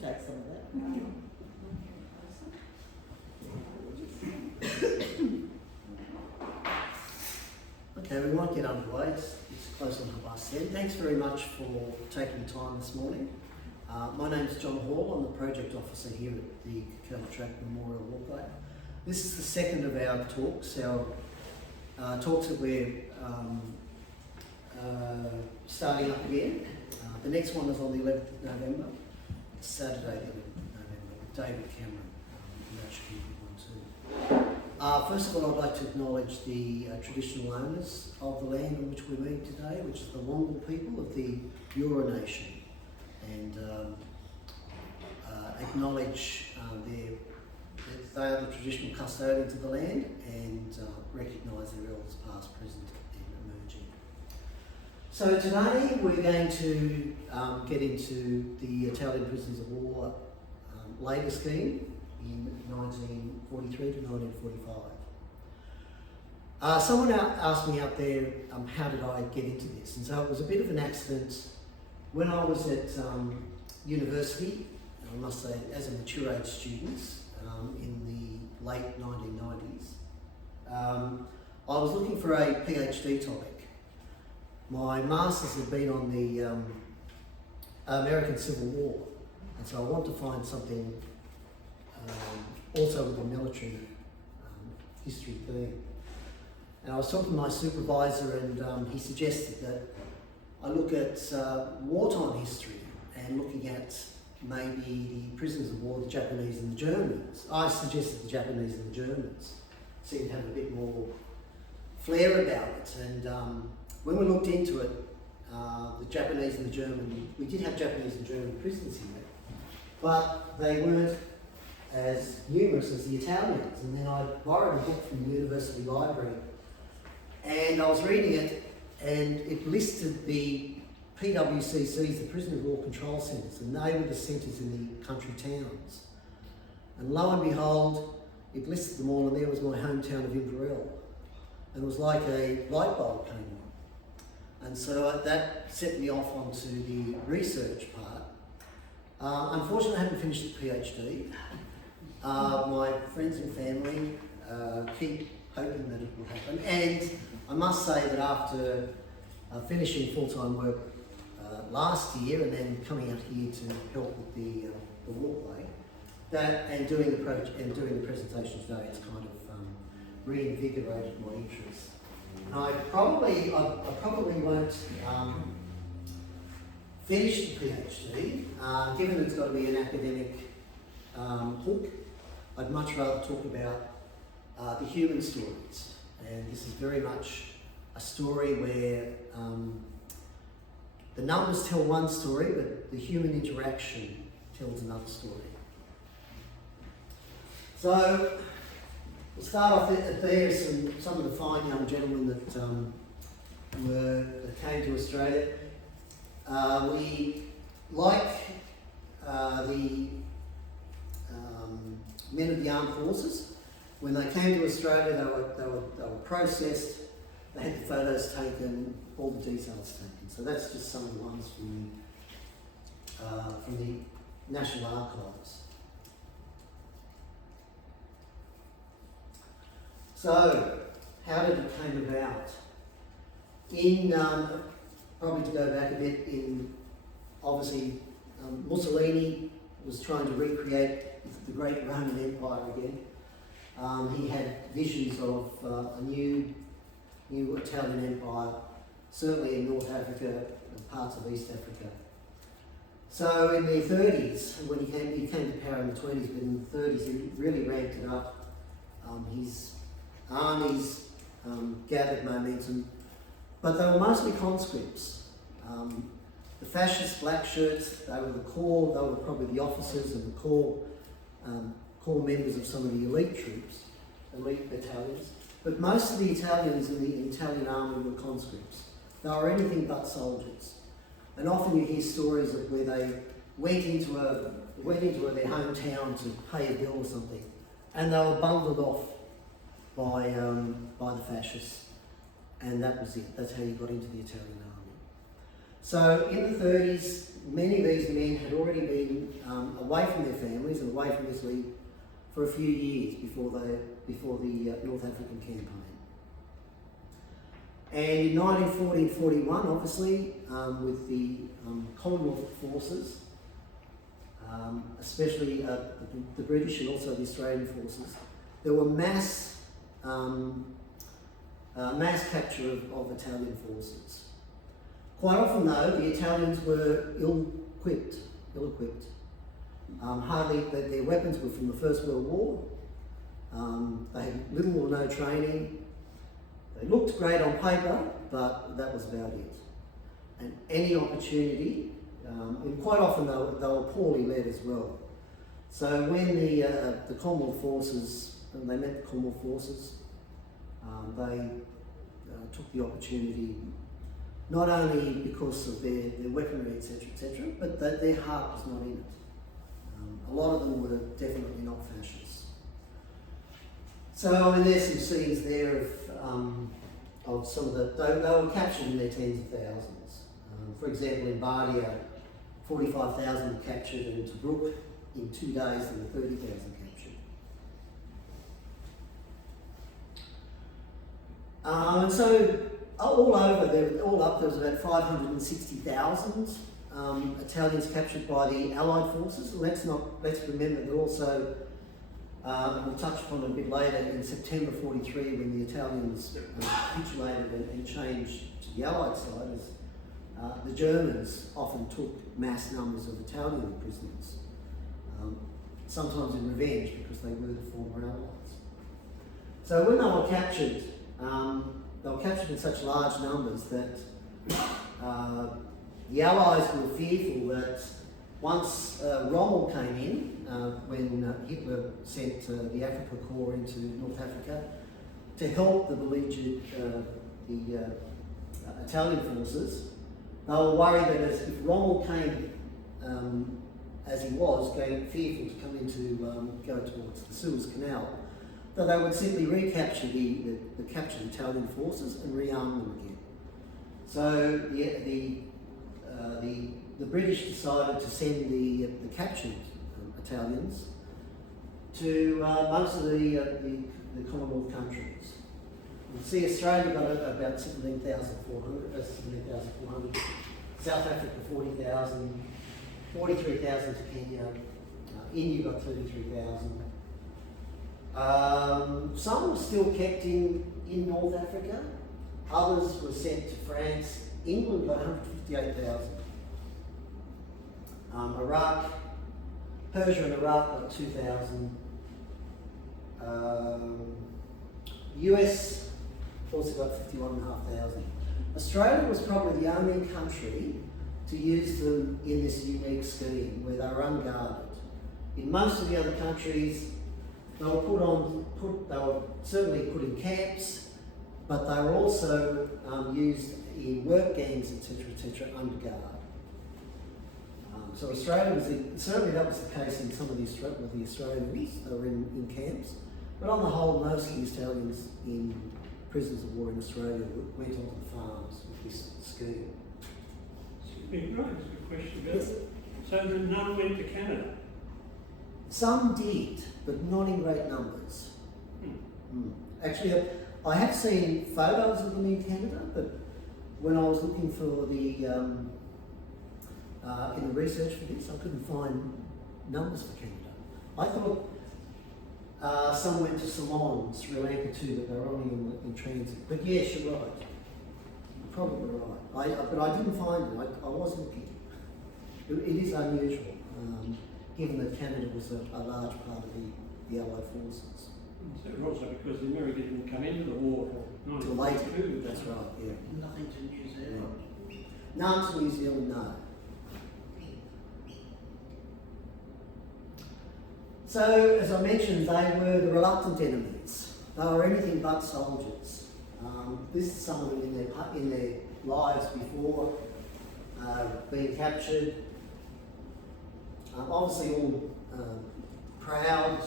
We'll take some of that. Okay, we might get underway. It's close on 10:30. Thanks very much for taking time this morning. My name is John Hall. I'm the project officer here at the Track Memorial Walkway. This is the second of our talks. Our talks that we're starting up again. The next one is on the 11th of November, Saturday the 11th of November, with David Cameron. That should be a good one too. First of all, I'd like to acknowledge the traditional owners of the land on which we meet today, which is the Wongal people of the Eora Nation, and acknowledge that they are the traditional custodians of the land, and recognise their elders past, present and emerging. So today we're going to get into the Italian Prisoners of War labour scheme in 1943 to 1945. Someone asked me out there, how did I get into this? And so it was a bit of an accident. When I was at university, I must say as a mature age student in the late 1990s, I was looking for a PhD topic. My Masters had been on the American Civil War, and so I wanted to find something also with a military history theme. And I was talking to my supervisor, and he suggested that I look at wartime history and looking at maybe the prisoners of war, the Japanese and the Germans. I suggested the Japanese and the Germans seemed to have a bit more flair about it. And when we looked into it, the Japanese and the German, we did have Japanese and German prisoners here, but they weren't as numerous as the Italians. And then I borrowed a book from the university library, and I was reading it, and it listed the PWCCs, the Prisoner of War Control Centres, and they were the centres in the country towns. And lo and behold, it listed them all, and there was my hometown of Inverell. And it was like a light bulb came on. And so that set me off onto the research part. Unfortunately, I haven't finished the PhD. My friends and family keep hoping that it will happen. And I must say that after finishing full-time work last year and then coming out here to help with the walkway, and doing the presentation today, it's kind of reinvigorated my interest. And I probably won't finish the PhD, given it's got to be an academic hook. I'd much rather talk about the human stories, and this is very much a story where the numbers tell one story, but the human interaction tells another story. So we'll start off there. Some of the fine young gentlemen that came to Australia. We, like the men of the armed forces, when they came to Australia, they were processed. They had the photos taken, all the details taken. So that's just some of the ones from the National Archives. So, how did it come about? Probably to go back a bit, obviously Mussolini was trying to recreate the great Roman Empire again. He had visions of a new Italian empire, certainly in North Africa and parts of East Africa. So in the 30s, when he came to power in the 20s, but in the 30s he really ramped it up. His armies gathered momentum, but they were mostly conscripts. The fascist black shirts, they were the core, they were probably the officers and the core members of some of the elite troops, elite battalions. But most of the Italians in the Italian army were conscripts. They were anything but soldiers. And often you hear stories of where they went into their hometown to pay a bill or something, and they were bundled off by the fascists, and that was it. That's how you got into the Italian army. So in the 30s, many of these men had already been away from their families and away from Italy for a few years before the North African campaign. And in 1940 and 41, obviously, with the Commonwealth forces, especially the British and also the Australian forces, there were mass capture of Italian forces. Quite often, though, the Italians were ill-equipped. Hardly, their weapons were from the First World War. They had little or no training. They looked great on paper, but that was about it. And any opportunity, and quite often they were poorly led as well. So when the Commonwealth forces, they met the Commonwealth forces, they took the opportunity, not only because of their weaponry, etc., but that their heart was not in it. A lot of them were definitely not fascists. So I mean, there's some scenes there of some of they were captured in their tens of thousands. For example, in Bardia, 45,000 were captured, and in Tobruk, in 2 days, there were 30,000 captured. And so all up, there was about 560,000 Italians captured by the Allied forces. And let's remember that also, we'll touch upon it a bit later, in September 43, when the Italians capitulated and changed to the Allied side, as the Germans often took mass numbers of Italian prisoners, sometimes in revenge because they were the former Allies. So when they were captured in such large numbers that the Allies were fearful that once Rommel came in, when Hitler sent the Afrika Korps into North Africa to help the belligerent Italian forces, they were worried that if Rommel came as he was, going fearful to come into go towards the Suez Canal, that they would simply recapture the captured Italian forces and rearm them again. So the British decided to send the captured Italians to most of the Commonwealth countries. You see, Australia got about 17,400, South Africa 40,000, 43,000 to Kenya, India got 33,000. Some were still kept in North Africa, others were sent to France. England got 158,000. Persia and Iraq got 2,000. US also got 51,500. Australia was probably the only country to use them in this unique scheme where they were unguarded. In most of the other countries, they were certainly put in camps, but they were also used in work gangs, etc., under guard. So Australia certainly that was the case in some of the Australians. They were in camps, but on the whole, most of the Italians in prisons of war in Australia went onto the farms with this scheme. Right, that's a good question, Bill. Yes. So none went to Canada? Some did, but not in great numbers. Actually, I have seen photos of them in Canada, but when I was looking for in the research for this, I couldn't find numbers for Canada. I thought some went to Ceylon, Sri Lanka too, but they were only in transit. But yes, you're right. You're probably right. But I didn't find it. I was looking. It is unusual, given that Canada was a large part of the Allied forces. So also because the Americans didn't come into the war Until later. That's right. Yeah. Nothing to New Zealand. None to New Zealand, no. So, as I mentioned, they were the reluctant enemies. They were anything but soldiers. This is some of them in their lives before being captured. Obviously, all proud,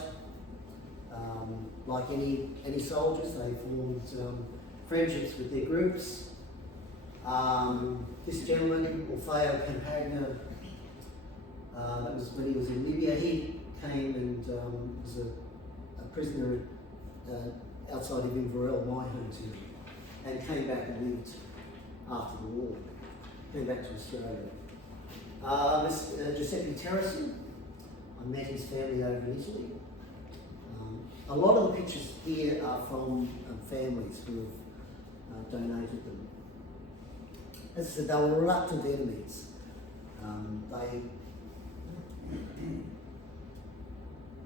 like any soldiers. They formed friendships with their groups. This gentleman, Orfeo Campagna, that was when he was in Libya. He came and was a prisoner outside of Inverell, my hometown, and came back and lived after the war. Came back to Australia. Giuseppe Terracin, I met his family over in Italy. A lot of the pictures here are from families who have donated them. As I said, they were reluctant enemies. They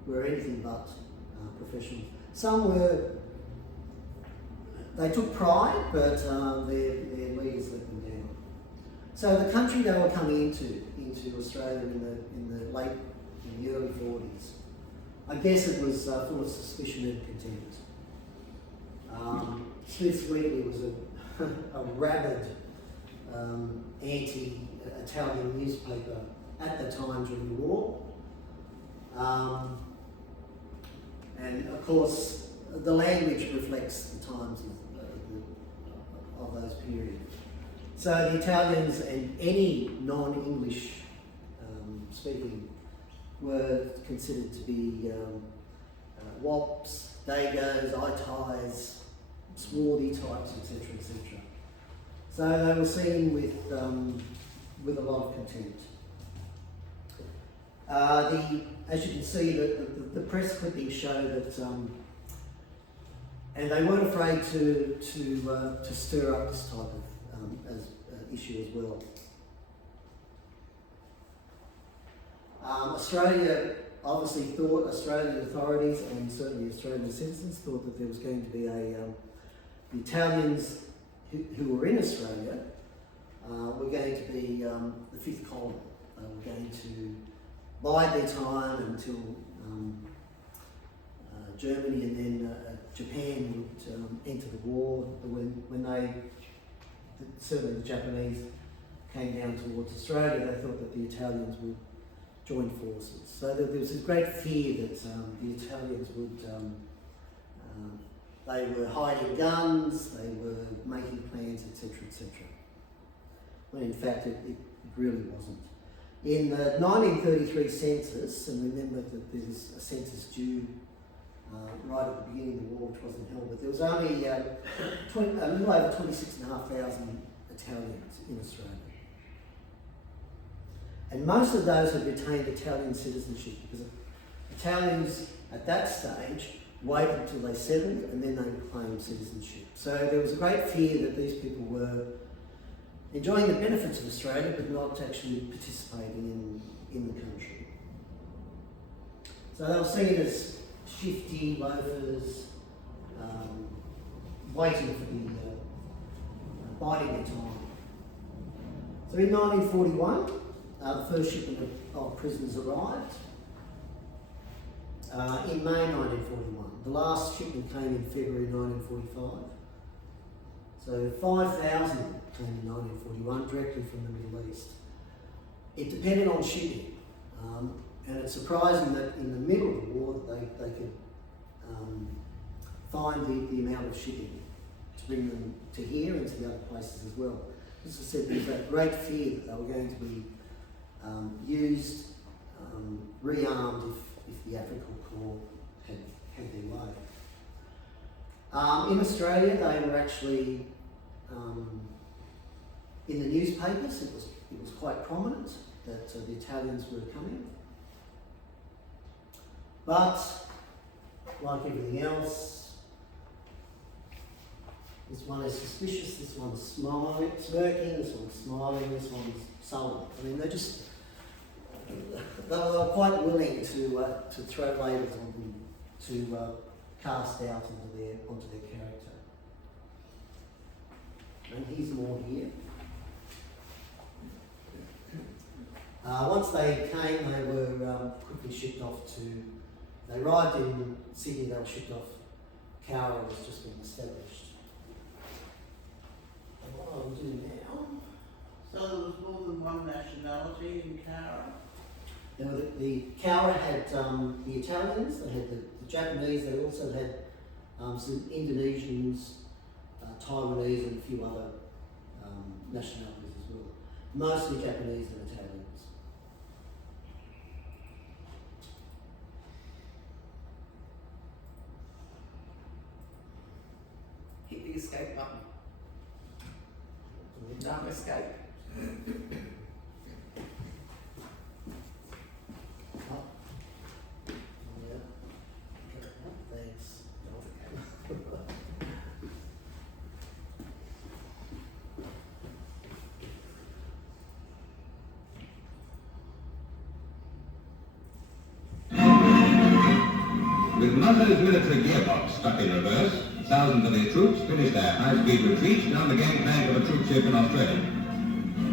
were anything but professional. Some were, they took pride, but their leaders let them down. So the country they were coming into Australia in the early 40s, I guess it was full of suspicion and contempt. Smith's Weekly was a rabid anti-Italian newspaper at the time during the war. And of course, the language reflects the times of those periods. So the Italians and any non-English speaking were considered to be wops, dagos, itais, swarthy types, etc., etc. So they were seen with a lot of contempt. As you can see, the press clippings show that, and they weren't afraid to stir up this type of issue as well. Australia obviously thought, Australian authorities and certainly Australian citizens thought that there was going to be the Italians who were in Australia were going to be the fifth column. They were going to bide their time until Germany and then Japan would enter the war. When they, certainly the Japanese, came down towards Australia, they thought that the Italians would join forces. So there was this great fear that the Italians would, they were hiding guns, they were making plans, etc., etc. When in fact it really wasn't. In the 1933 census, and remember that there was a census due right at the beginning of the war, which wasn't held, but there was only a little over 26,500 Italians in Australia. And most of those had retained Italian citizenship because Italians at that stage waited until they settled and then they claimed citizenship. So there was a great fear that these people were enjoying the benefits of Australia but not actually participating in the country. So they were seen as shifty loafers, waiting for the biding their time. So in 1941, the first shipment of prisoners arrived. In May 1941. The last shipment came in February 1945. So 5,000 came in 1941 directly from the Middle East. It depended on shipping, and it's surprising that in the middle of the war they could find the amount of shipping to bring them to here and to the other places as well. As I said, there's that great fear that they were going to be used, rearmed if the African Corps had their way. In Australia, they were actually in the newspapers. It was quite prominent that the Italians were coming. But like everything else, this one is suspicious, this one's smirking, this one's smiling, this one's sullen. I mean, they were quite willing to throw labels on them to cast doubt onto their character. And here's more here. Once they came, they were quickly shipped off to. They arrived in Sydney. They were shipped off. Cowra was just being established. And what I'll do now. So there was more than one nationality in Cowra? You know, the Cowra had the Italians, they had the Japanese, they also had some Indonesians, Taiwanese and a few other nationalities as well, mostly Japanese and Italians. Hit the escape button. Don't escape. Oh. Yeah. Thanks. With Muzzer's military gearbox stuck in reverse, thousands of his troops finished their high-speed retreat down the gangplank of a troop ship in Australia.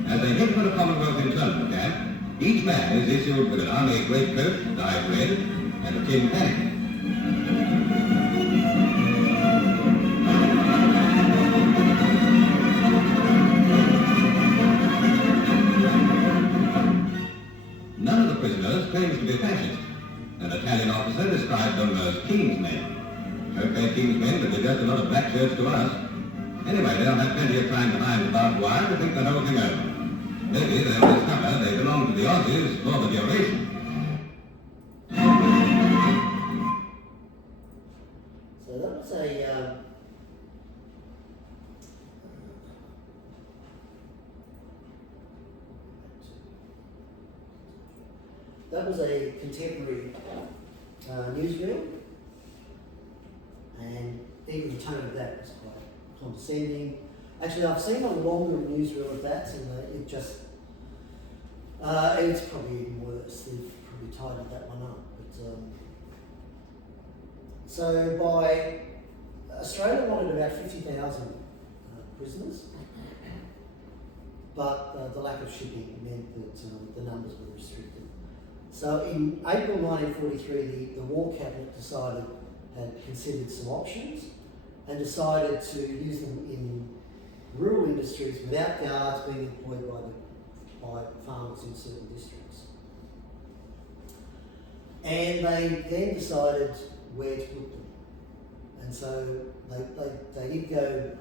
As they head for the Commonwealth internment camp, each man is issued with an army greatcoat dyed red and a tin pan. None of the prisoners claims to be fascist. An Italian officer described them as King's men. Okay, King's men, but they're just a lot of black shirts to us. Anyway, they'll have plenty of time behind the barbed wire to think the whole thing over. Maybe they'll discover they belong to the Aussies for the duration. So that was a contemporary newsreel, and even the tone of that was quite condescending. Actually, I've seen a longer newsreel of that, and it just it's probably even worse. They've probably tidied that one up. But so by Australia wanted about 50,000 prisoners, but the lack of shipping meant that the numbers were restricted. So in April 1943, the War Cabinet had considered some options and decided to use them in rural industries without guards being employed by farmers in certain districts. And they then decided where to put them. And so they did go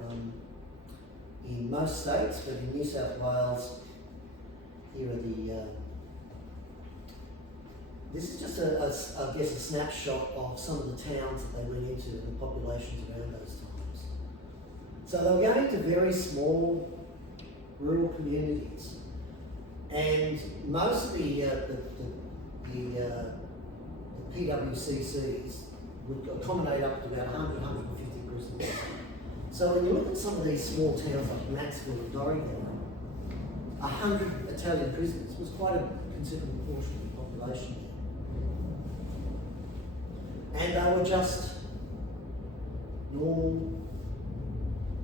in most states, but in New South Wales, here are the this is just I guess a snapshot of some of the towns that they went into and the populations around those times. So they were going to very small rural communities, and most of the PWCCs would accommodate up to about 100, 150 prisoners. So when you look at some of these small towns like Maxwell and Dorrington, 100 Italian prisoners was quite a considerable portion of the population there. And they were just normal,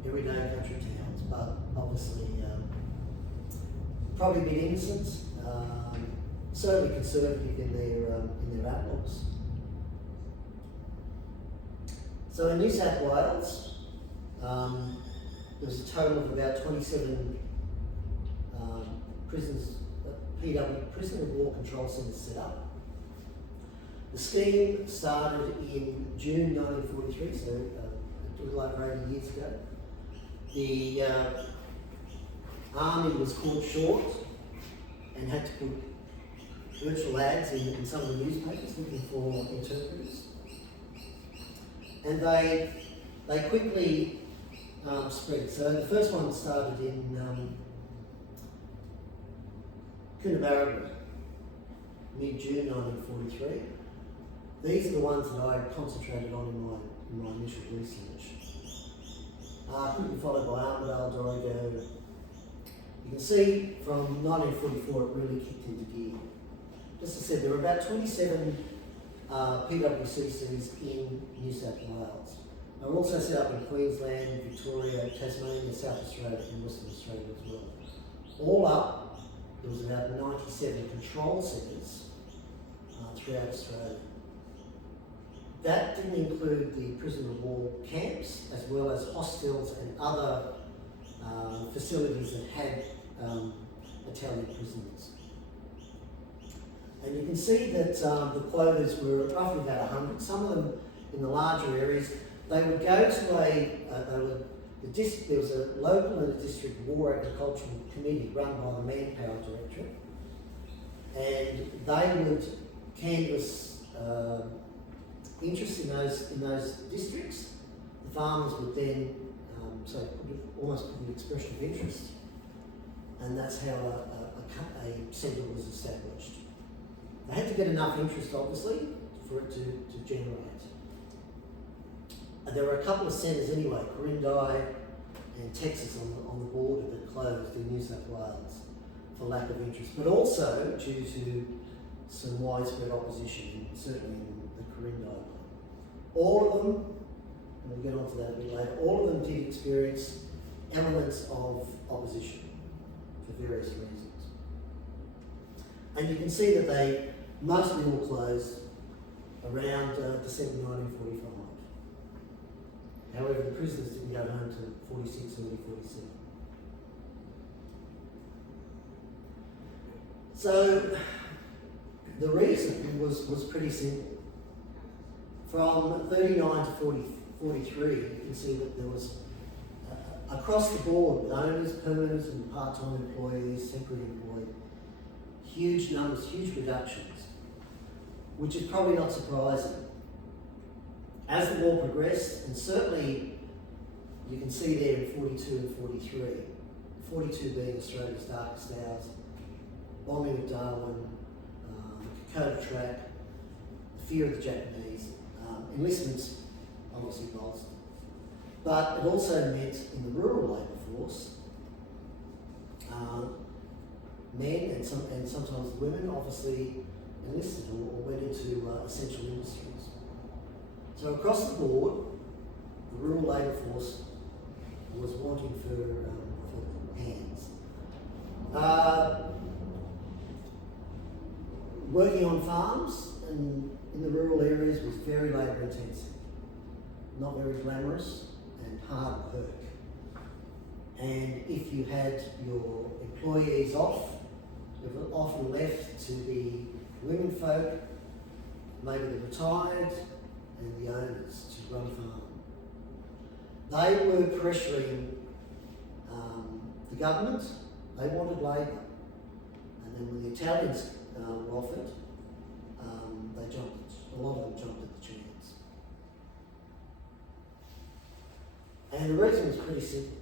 everyday country towns, but obviously probably a bit innocent, certainly conservative in their outlooks. So in New South Wales, there was a total of about 27 prisoner of war control centres set up. The scheme started in June 1943, so a little over 80 years ago. The army was caught short and had to put virtual ads in some of the newspapers looking for interpreters. And they quickly spread. So the first one started in Coonabarabran, mid-June 1943. These are the ones that I concentrated on in my initial research. Quickly followed by Armidale, Dorrigo. You can see from 1944 it really kicked into gear. Just as I said, there were about 27 PWCCs in New South Wales. They were also set up in Queensland, Victoria, Tasmania, South Australia and Western Australia as well. All up, there was about 97 control centres throughout Australia. That didn't include the prisoner of war camps, as well as hostels and other facilities that had Italian prisoners. And you can see that the quotas were roughly about 100. Some of them in the larger areas, they would go to they would There was a local and a district war agricultural committee run by the Manpower Directorate, and they would canvass interest in those districts. The farmers would then almost put an expression of interest, and that's how a centre was established. They had to get enough interest, obviously, for it to generate. And there were a couple of centres anyway, Quirindi and Texas on the border that closed in New South Wales for lack of interest, but also due to some widespread opposition, certainly in the Quirindi one. All of them, and we'll get onto that a bit later, all of them did experience elements of opposition for various reasons. And you can see that they mostly all closed around December 1945. However, the prisoners didn't go home to 46 and early 47. So the reason was pretty simple. From 39 to 43, you can see that there was across the board, with owners, permanent and part-time employees, temporary employed, huge numbers, huge reductions, which is probably not surprising. As the war progressed, and certainly you can see there in 42 and 43, 42 being Australia's darkest hours, bombing of Darwin, Dakota Track, the fear of the Japanese, enlistments obviously bolstered. But it also meant in the rural labour force, men and sometimes women obviously enlisted or went into essential industries. So across the board, the rural labour force was wanting for hands. Working on farms and in the rural areas was very labour intensive, not very glamorous and hard work. And if you had your employees off, they were often left to the women folk, maybe the retired, and the owners to run a farm. They were pressuring the government. They wanted labour, and then when the Italians were offered, they jumped. A lot of them jumped at the chance. And the reason was pretty simple.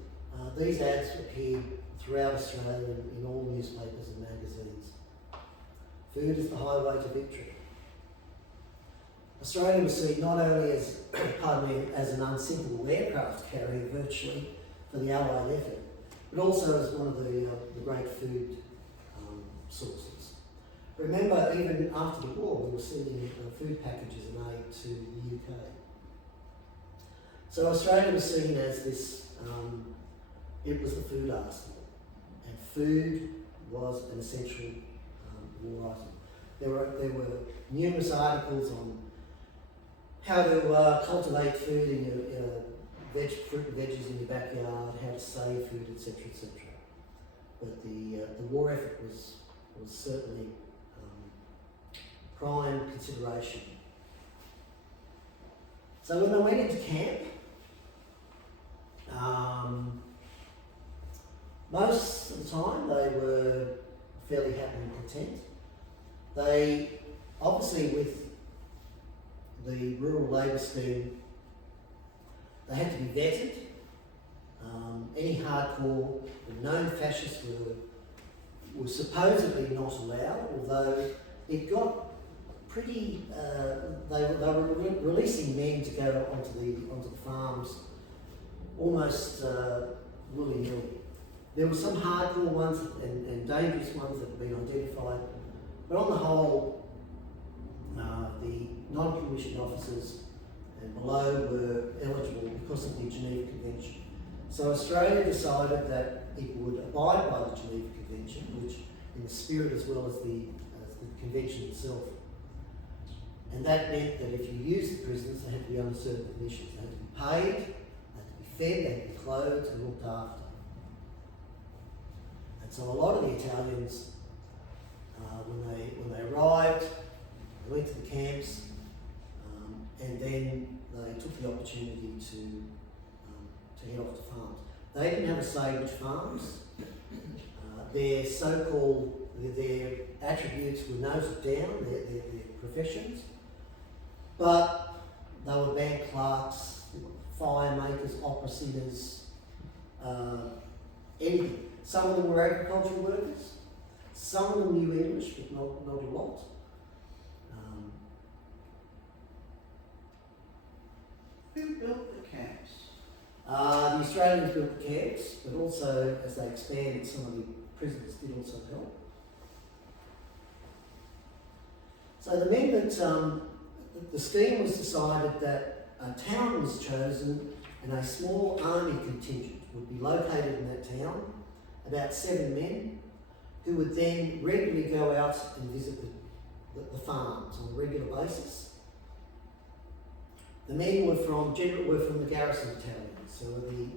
These ads appeared throughout Australia in all newspapers and magazines. Food is the highway to victory. Australia was seen not only as, as an unsinkable aircraft carrier virtually for the Allied effort, but also as one of the great food sources. Remember, even after the war, we were sending food packages and aid to the UK. So Australia was seen as this, it was the food arsenal, and food was an essential war item. There were numerous articles on how to cultivate food in your fruit and veggies in your backyard, how to save food, etc., etc. But the war effort was certainly prime consideration. So when they went into camp, most of the time they were fairly happy and content. They, obviously with the rural labour scheme, they had to be vetted. Any hardcore, the known fascists were supposedly not allowed, although it got pretty, they were releasing men to go onto the farms almost willy-nilly. There were some hardcore ones and dangerous ones that had been identified, but on the whole, the non-commissioned officers and below were eligible because of the Geneva Convention. So Australia decided that it would abide by the Geneva Convention, which in the spirit as well as the convention itself. And that meant that if you used the prisoners, they had to be under certain conditions. They had to be paid, they had to be fed, they had to be clothed and looked after. And so a lot of the Italians, when they arrived, they went to the camps, and then they took the opportunity to to head off to farms. They didn't have a say which farms. Their so-called, their attributes were noted down, their professions, but they were bank clerks, fire makers, opera singers, anything. Some of them were agricultural workers, some of them knew English, but not a lot. Who built the camps? The Australians built the camps, but also as they expanded, some of the prisoners did also help. So the men that the scheme was decided that a town was chosen and a small army contingent would be located in that town, about 7 men, who would then regularly go out and visit the farms on a regular basis. The men were from the garrison battalions, so the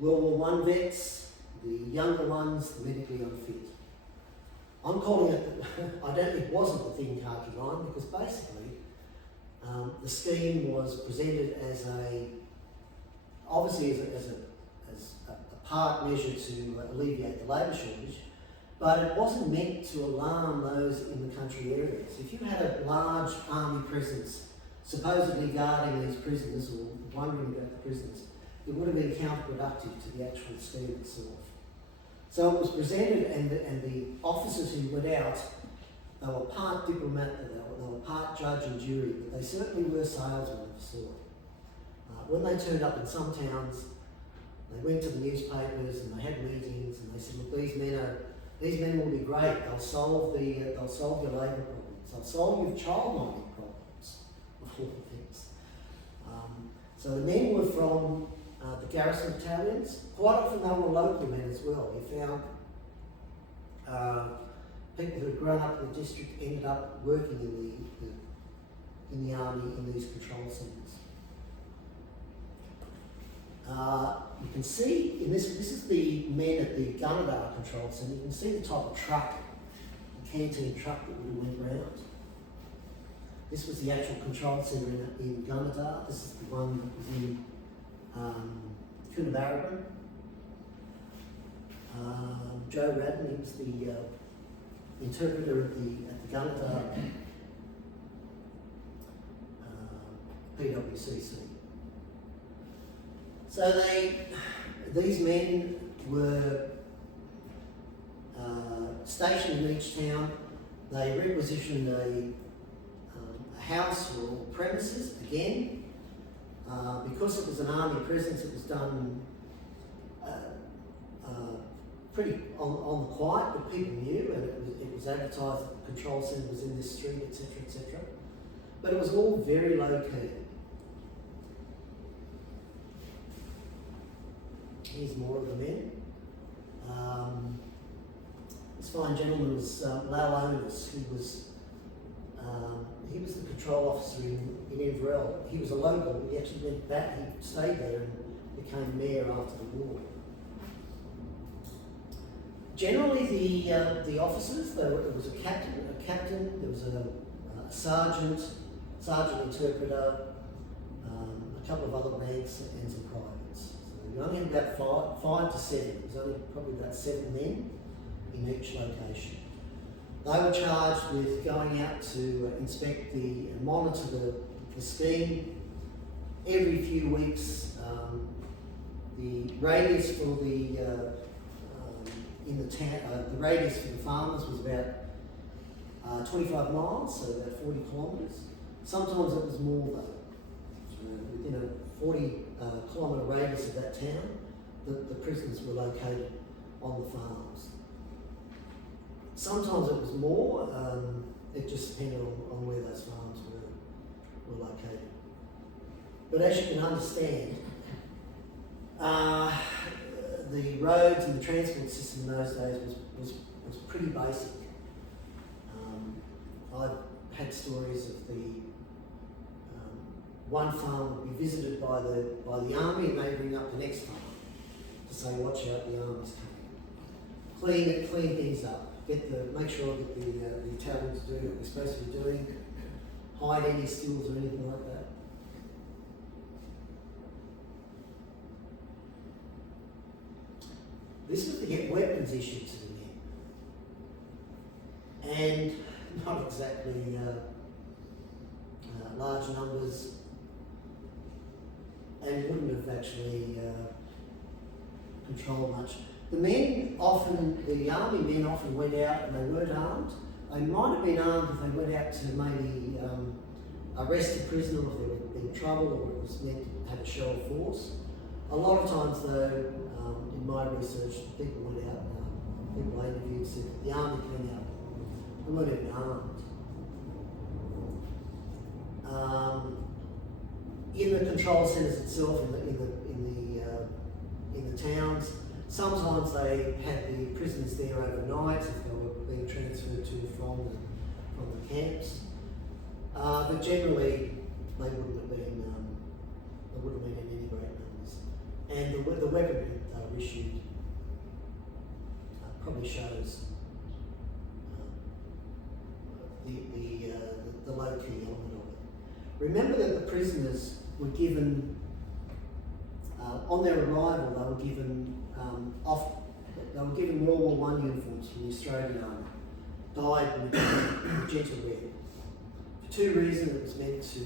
World War I vets, the younger ones, the medically unfit. I'm calling it, it wasn't the thin khaki line, because basically the scheme was presented as obviously as a part measure to alleviate the labour shortage, but it wasn't meant to alarm those in the country areas. If you had a large army presence supposedly guarding these prisoners or wondering about the prisoners, it would have been counterproductive to the actual scheme itself. So it was presented, and the officers who went out, they were part diplomat, they were part judge and jury, but they certainly were salesmen of the sort. When they turned up in some towns, they went to the newspapers and they had meetings, and they said, look, these men will be great. They'll solve your labour problems. They'll solve your child mining problems, of all things. So the men were from the garrison battalions. Quite often they were local men as well. You found people who had grown up in the district ended up working in the army in these control centres. You can see in this is the men at the Gunnedah control centre. You can see the type of truck, the canteen truck that would have went round. This was the actual control centre in Gunnedah. This is the one that was in Coonabarabran. Joe Radden, he was the interpreter at the Gunnedah PWCC. So these men were stationed in each town. They requisitioned a house or premises again. Because it was an army presence, it was done pretty on the quiet, but people knew, and it was advertised that the control centre was in this street, etc., etc. But it was all very low key. Here's more of the men. This fine gentleman was Lau Onus, who was he was the control officer in Inverell. He was a local. He actually went back. He stayed there and became mayor after the war. Generally, the officers, there was a captain, there was a sergeant interpreter, a couple of other ranks, and some privates. So you only had about 5 to 7. There was only probably about 7 men in each location. They were charged with going out to inspect and monitor the scheme. Every few weeks, the radius for the radius for the farmers was about 25 miles, so about 40 kilometres. Sometimes it was more though. Within a 40 kilometre radius of that town, the prisoners were located on the farms. Sometimes it was more, it just depended on where those farms were located. But as you can understand, the roads and the transport system in those days was pretty basic. I've had stories of one farm would be visited by the army, and they bring up the next farm to say, watch out, the army's coming. Clean things up. Make sure that the Italians do what they're supposed to be doing, hide any stills or anything like that. this was to get weapons issued to the men. And not exactly large numbers, and wouldn't have actually controlled much. The army men often went out and they weren't armed. They might have been armed if they went out to maybe arrest a prisoner if there had been trouble or it was meant to have a show of force. A lot of times though, in my research, people went out, people I interviewed said that the army came out, they weren't even armed. In the control centres itself, in the towns, sometimes they had the prisoners there overnight if they were being transferred to from the camps. But generally, they wouldn't have been in any great numbers. And the weaponry that they were issued probably shows the low key element of it. Remember that the prisoners were given, on their arrival, they were given World War I uniforms from the Australian Army, dyed magenta red. For two reasons. It was meant to,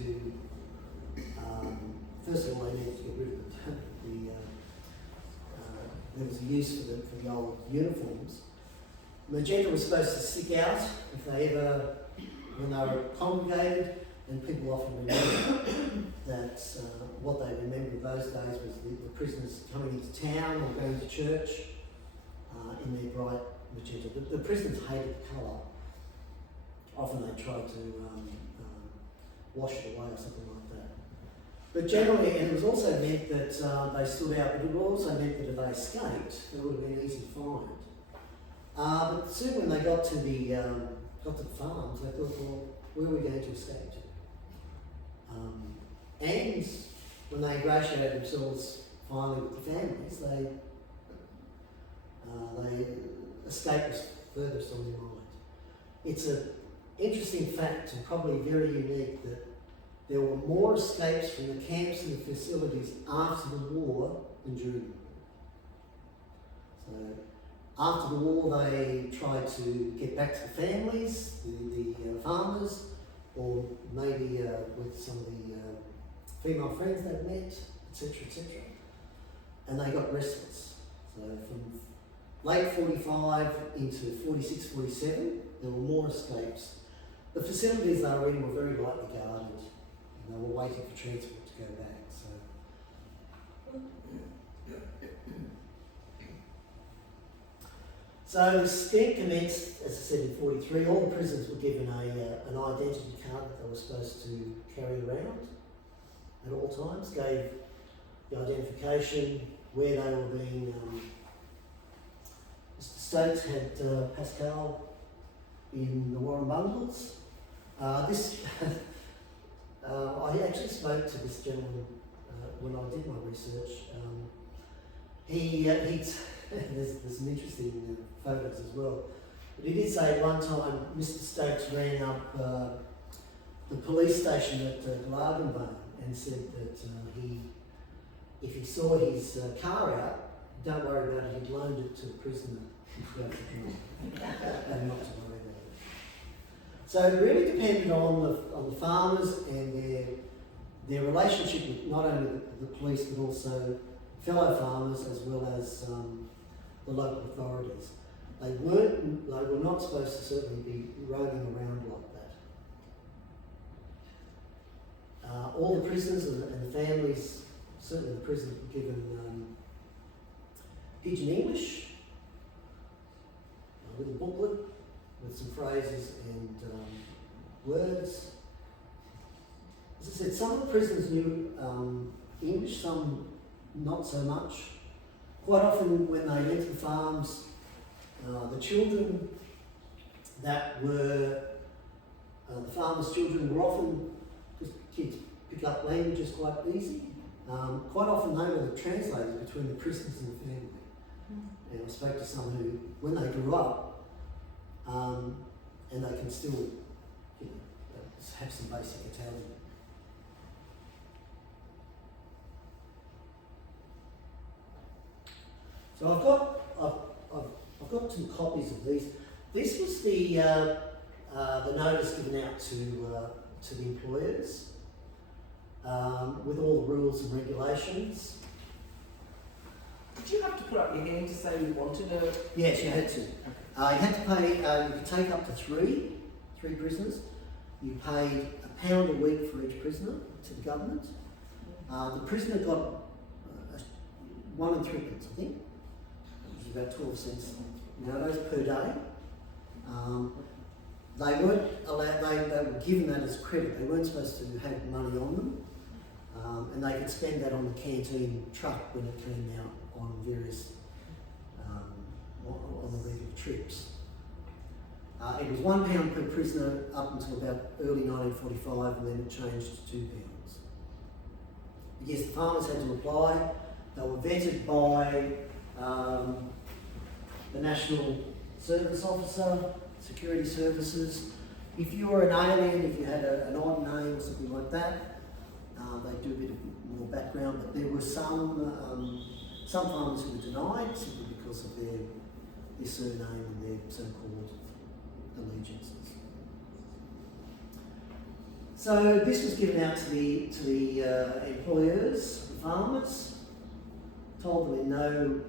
first of all, they needed to get rid of there was a use for the old uniforms. Magenta was supposed to stick out when they were congregated, and people often remember that what they remember of those days was the prisoners coming into town or going to church in their bright magenta. The prisoners hated the colour. Often they tried to wash it away or something like that. But generally, and it was also meant that they stood out, but it also meant that if they escaped, they would have been easy to find. But soon when they got to the farms, they thought, well, where are we going to escape to? And when they ingratiated themselves finally with the families, escape was furthest on their mind. It's an interesting fact and probably very unique that there were more escapes from the camps and the facilities after the war than during. So after the war, they tried to get back to the families, the farmers, or maybe with some of the female friends they'd met, etc., etc. And they got restless. So from late 45 into 46, 47, there were more escapes. The facilities they were in were very lightly guarded, and they were waiting for transport to go back. So the scheme commenced, as I said, in 43. All the prisoners were given an identity card that they were supposed to carry around at all times, gave the identification, where they were being. Mr. Stokes had Pascal in the Warren Bundles. I actually spoke to this gentleman when I did my research. There's some interesting photos as well. But he did say one time Mr. Stokes ran up the police station at Glargenbane and said that if he saw his car out, don't worry about it, he'd loaned it to the prisoner and not to worry about it. So it really depended on the farmers and their relationship with not only the police but also fellow farmers as well as the local authorities. They were not supposed to certainly be roaming around like that. All the prisoners and the families, certainly the prisoners, were given pidgin English with a booklet with some phrases and words. As I said, some of the prisoners knew English, some not so much. Quite often when they went to the farms, the children that were, the farmers' children were often, because kids pick up languages quite easy, quite often they were the translators between the prisoners and the family. And I spoke to some who, when they grew up, and they can still, have some basic Italian. So I've got some copies of these. This was the notice given out to the employers with all the rules and regulations. Did you have to put up your hand to say you wanted a... Yes, you had to. You had to pay, you could take up to three prisoners. You paid £1 a week for each prisoner to the government. The prisoner got 1 and 3 pence, I think, which is about 12 cents nowadays per day. They weren't allowed, they were given that as credit. They weren't supposed to have money on them. And they could spend that on the canteen truck when it came out on various on the regular trips. It was £1 per prisoner up until about early 1945, and then it changed to £2. Yes, the farmers had to apply. They were vetted by the National Service Officer, Security Services. If you were an alien, if you had an odd name or something like that, they do a bit more background, but there were some farmers who were denied simply because of their surname and their so-called allegiances. So this was given out to the employers, the farmers, told them in no,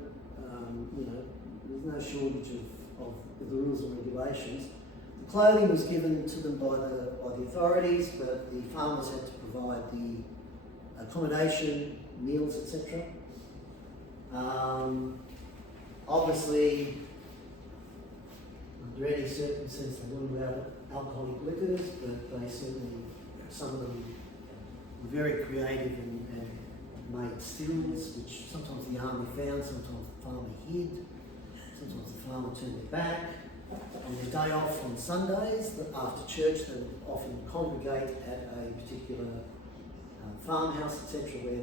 there's no shortage of the rules and regulations. The clothing was given to them by the authorities, but the farmers had to provide the accommodation, meals, etc. Obviously, under any circumstance, they weren't allowed alcoholic liquors, but they certainly, some of them were very creative and made stills, which sometimes the army found, sometimes the farmer hid, sometimes the farmer turned their back. On their day off on Sundays, after church, they would often congregate at a particular farmhouse, etc., where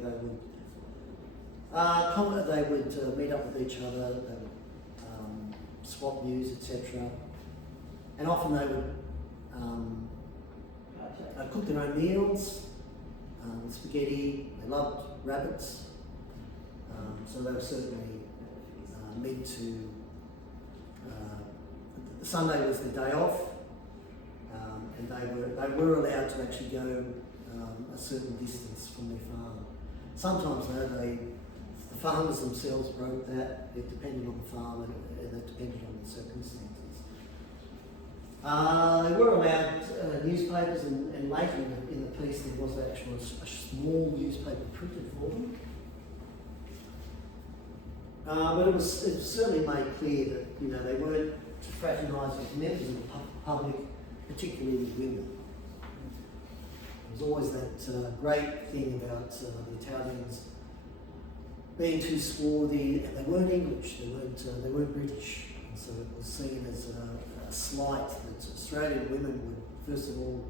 they would meet up with each other, they would swap news, etc. And often they would cook their own meals, spaghetti. They loved rabbits, so they were certainly meant to. Sunday was their day off, and they were allowed to actually go a certain distance from their farm. Sometimes though, the farmers themselves broke that. It depended on the farm and it depended on the circumstances. They were allowed newspapers, and later in the piece there was actually a small newspaper printed for them. But it was certainly made clear that they weren't to fraternise with members of the public, particularly women. There was always that great thing about the Italians being too swarthy, and they weren't English, they weren't British, and so it was seen as a slight that Australian women would first of all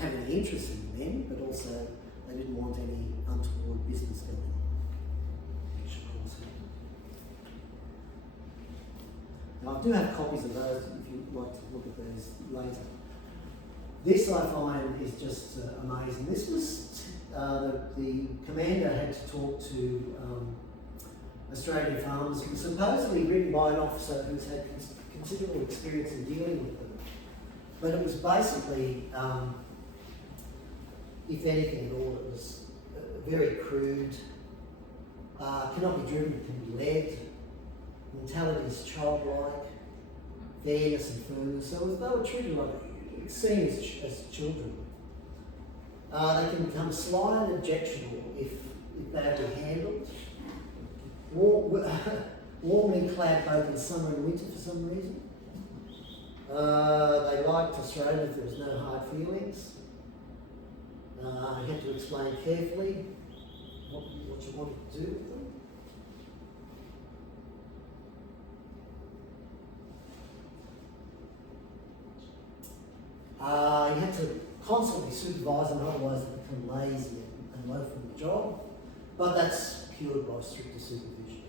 have an interest in men, but also they didn't want any untoward business going on, which of course happened. Now, I do have copies of those if you'd like to look at those later. This I find is just amazing. This was the commander had to talk to Australian farmers. It was supposedly written by an officer who's had considerable experience in dealing with them. But it was basically, if anything at all, it was very crude. Cannot be driven, can be led. Mentality is childlike, fairness and firmness. So they were treated like, seen as children. They can become sly and objectionable if badly handled. Warmly clad both in summer and winter for some reason. They liked Australia if there was no hard feelings. I had to explain carefully what you wanted to do with them. You had to constantly supervise them, otherwise they become lazy and low from the job. But that's cured by stricter supervision.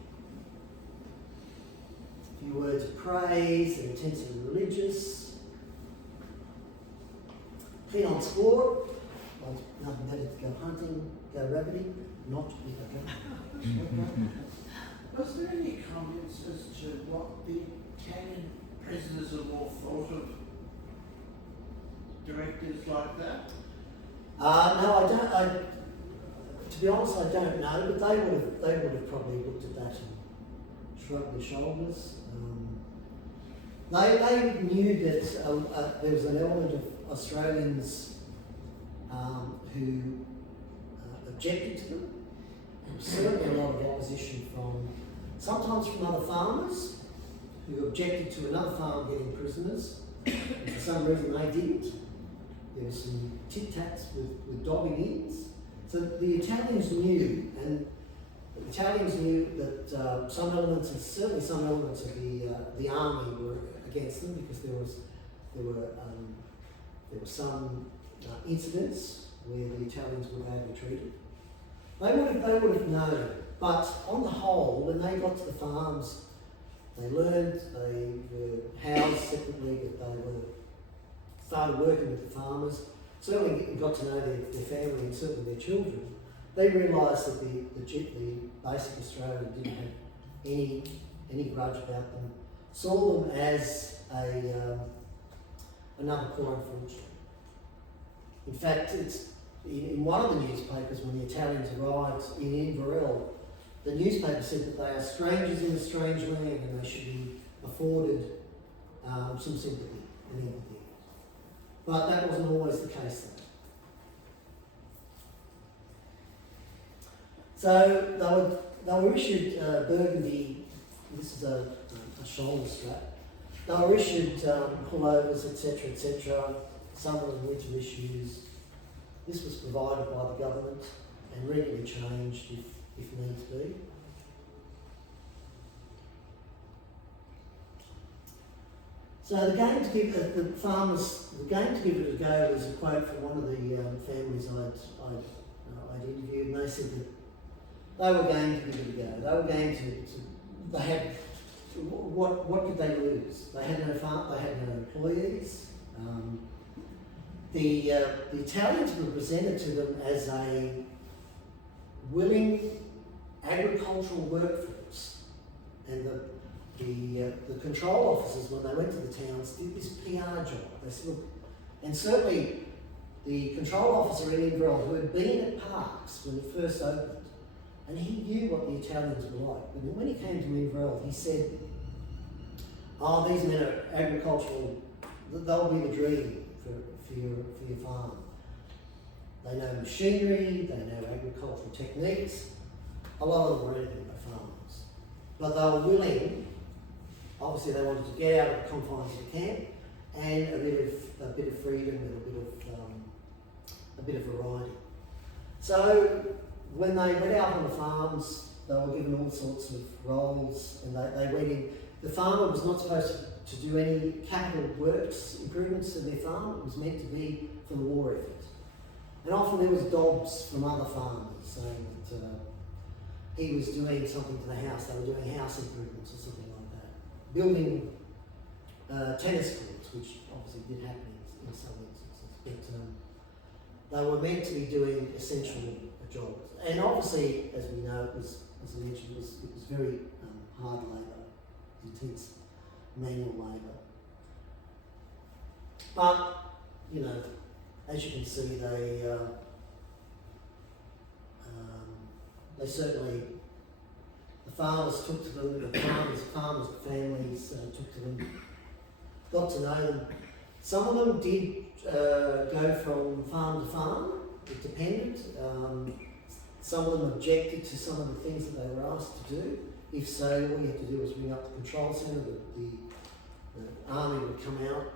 A few words of praise, they're intensely religious. Keen on sport, like nothing better to go hunting, go rabbiting, not with a gun. Was there any comments as to what the Italian prisoners of war thought of directives like that? No, I don't. To be honest, I don't know, but they would have probably looked at that and shrugged their shoulders. They knew that there was an element of Australians who objected to them. There was certainly a lot of opposition sometimes from other farmers who objected to another farm getting prisoners. And for some reason they didn't. There was some tit-tats with dobbing-ins. So the Italians knew, and the Italians knew that some elements, and certainly some elements of the army were against them, because there were some incidents where the Italians were badly treated. They would have known, but on the whole, when they got to the farms, they learned, they were housed separately, that they started working with the farmers. Certainly got to know their family and certainly their children. They realised that the basic Australian didn't have any grudge about them, saw them as another poor unfortunate. In fact, it's in one of the newspapers, when the Italians arrived in Inverell, the newspaper said that they are strangers in a strange land and they should be afforded some sympathy and empathy. But that wasn't always the case though. So they were issued burgundy, this is a shoulder strap. They were issued pullovers, etc., etc. Summer and winter issues. This was provided by the government and regularly changed if needs be. So the game to give it a go was a quote from one of the families I'd interviewed, and they said that they were going to give it a go. They were going to they had, what could they lose? They had no farm, they had no employees. The Italians were presented to them as a willing agricultural workforce, and the control officers, when they went to the towns, did this PR job. They said, look, and certainly the control officer in Inverell, who had been at Parks when it first opened, and he knew what the Italians were like. But when he came to Inverell, he said, "Oh, these men are agricultural. They'll be the dream for your farm. They know machinery, they know agricultural techniques. A lot of them were anything but farmers, but they were willing." Obviously, they wanted to get out of the confines of the camp, and a bit of freedom and a bit of variety. So when they went out on the farms, they were given all sorts of roles, and they went in. The farmer was not supposed to do any capital works improvements to their farm. It was meant to be for the war effort. And often there was dobs from other farmers saying that he was doing something to the house. They were doing house improvements or something like that. Building tennis courts, which obviously did happen in some instances, but they were meant to be doing essential jobs. And obviously, as we know, it was, as I mentioned, it was very hard labour, intense manual labour. But, you know, as you can see, they certainly, the farmers took to them, the farmers' families took to them, got to know them. Some of them did go from farm to farm, it depended. Some of them objected to some of the things that they were asked to do. If so, all you had to do was ring up the control centre, the army would come out.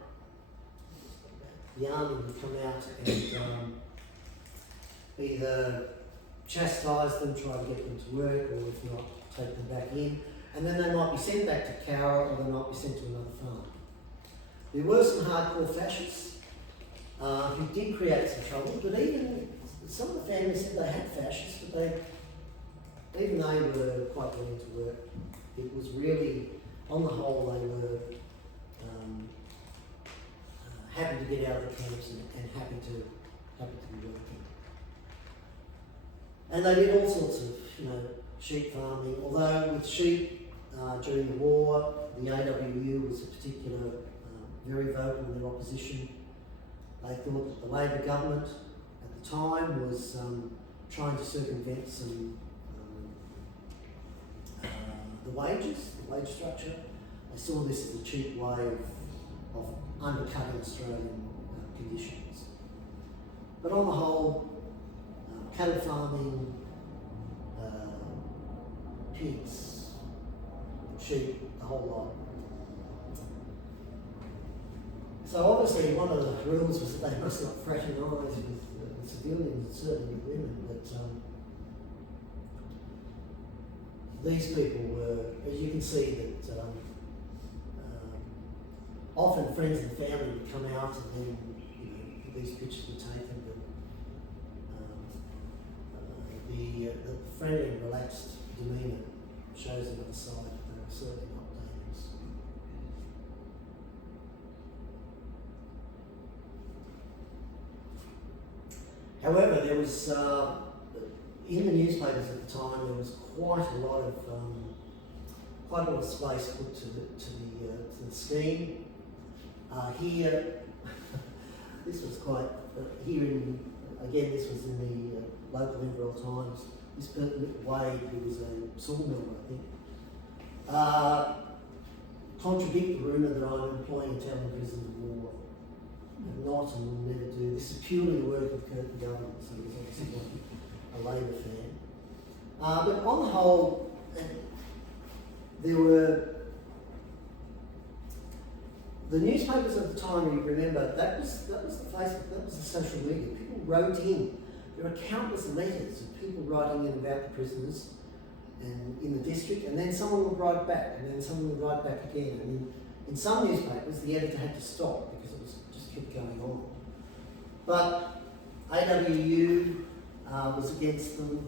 The army would come out and either chastise them, try to get them to work, or if not, take them back in. And then they might be sent back to Cowra, or they might be sent to another farm. There were some hardcore fascists who did create some trouble, but even some of the families said they had fascists, but even they were quite willing to work. It was really, on the whole, they were happy to get out of the camps and happy to be working. And they did all sorts of, sheep farming. Although with sheep during the war, the AWU was a particular very vocal in their opposition. They thought that the Labor government at the time was trying to circumvent some the wage structure. They saw this as a cheap way of undercutting Australian conditions. But on the whole, cattle farming, pigs, sheep, the whole lot. So obviously one of the rules was that they must not fraternise with civilians, and certainly with women, but these people were, as you can see, that often friends and family would come out and then these pictures were taken, but the friendly and relaxed demeanour shows them at the side that they were certainly not dangerous. However, there was, in the newspapers at the time, there was quite a lot of space put to the scheme. Here, this was quite, again, this was in the local Liberal Times. This Wade, who was a sawmiller, I think, contradict the rumour that I'm employing Italian prisoners of war. I'm not and will never do. This is purely the work of Curtin government, so he's obviously not a Labor fan. But on the whole, there were the newspapers at the time. You remember that was the Facebook, that was the social media. People wrote in. There were countless letters of people writing in about the prisoners and in the district, and then someone would write back, and then someone would write back again. And in some newspapers, the editor had to stop because it was just kept going on. But AWU was against them.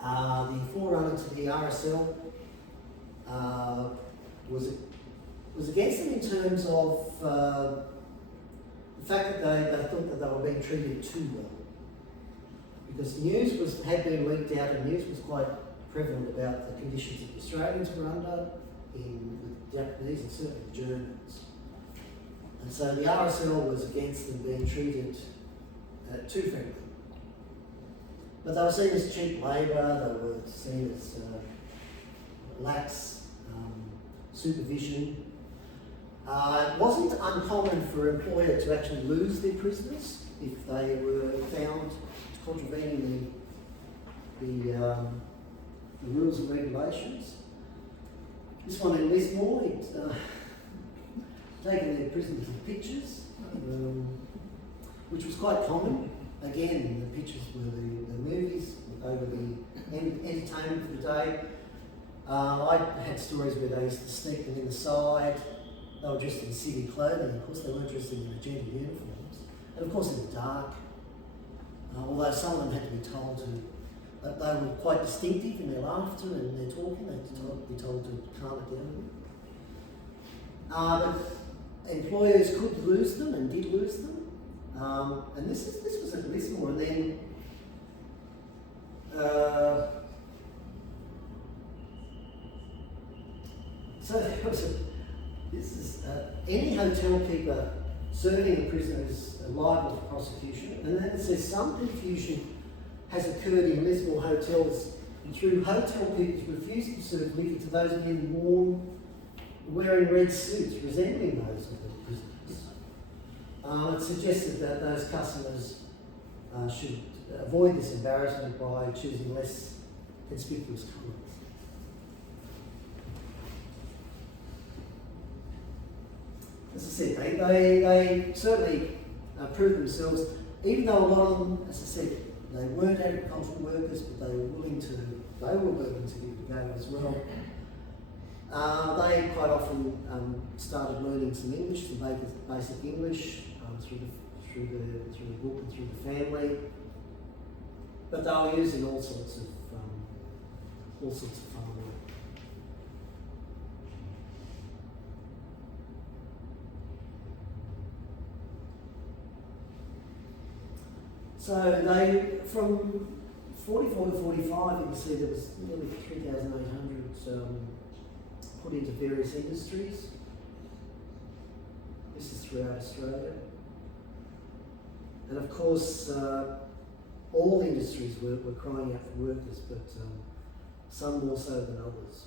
The forerunner to the RSL was against them in terms of the fact that they thought that they were being treated too well. Because news had been leaked out, and news was quite prevalent about the conditions that the Australians were under, with Japanese and certainly the Germans. And so the RSL was against them being treated too friendly. But they were seen as cheap labour, they were seen as lax supervision. It wasn't uncommon for an employer to actually lose their prisoners if they were found contravening the rules and regulations. This one in Lismore, he'd taken their prisoners in pictures, which was quite common. Again, the pictures were the movies, they were the entertainment for the day. I had stories where they used to sneak them in the side. They were dressed in civvy clothing, of course. They weren't dressed in magenta uniforms, and of course in the dark. Although some of them had to be told to, they were quite distinctive in their laughter and their talking. They had to be told to calm it down. But employers could lose them and did lose them. And this was at Lismore, and then so there was any hotel keeper serving the prisoners liable for prosecution. And then it says some confusion has occurred in Lismore hotels through hotel keepers refusing to serve liquor to those men wearing red suits resembling those of the prisoners. It suggested that those customers should avoid this embarrassment by choosing less conspicuous colours. As I said, they certainly proved themselves, even though a lot of them, as I said, they weren't agricultural workers, but they were willing to give it a go as well. They quite often started learning some English, some basic English, through the book and through the family. But they were using all sorts of farm work. So they, from 44 to 45, you can see there was nearly 3,800 put into various industries. This is throughout Australia. And of course, all industries were crying out for workers, but some more so than others.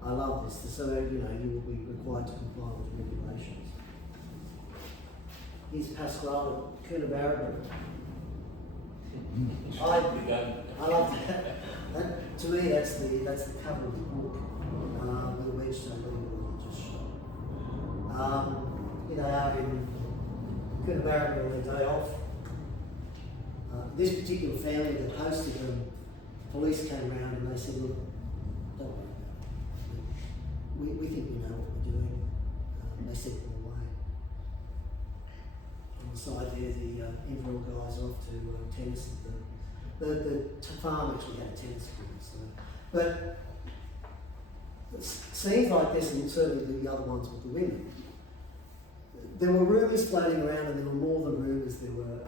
I love this. So, you will be required to comply with the regulations. Here's Pasquale at Coonabarabran. I love that. To me, that's the cover of the book with the Wedgestone being just shot. Out in Coonabarabran on their day off. This particular family that hosted them, police came around and they said, look, don't worry about it. We think we know what we're doing. They sent them away. On the side there, the Inverell guys are off to tennis. The farm actually had a tennis court. So. But scenes like this, and certainly the other ones with the women, there were rumours floating around, and there were more than rumours. There were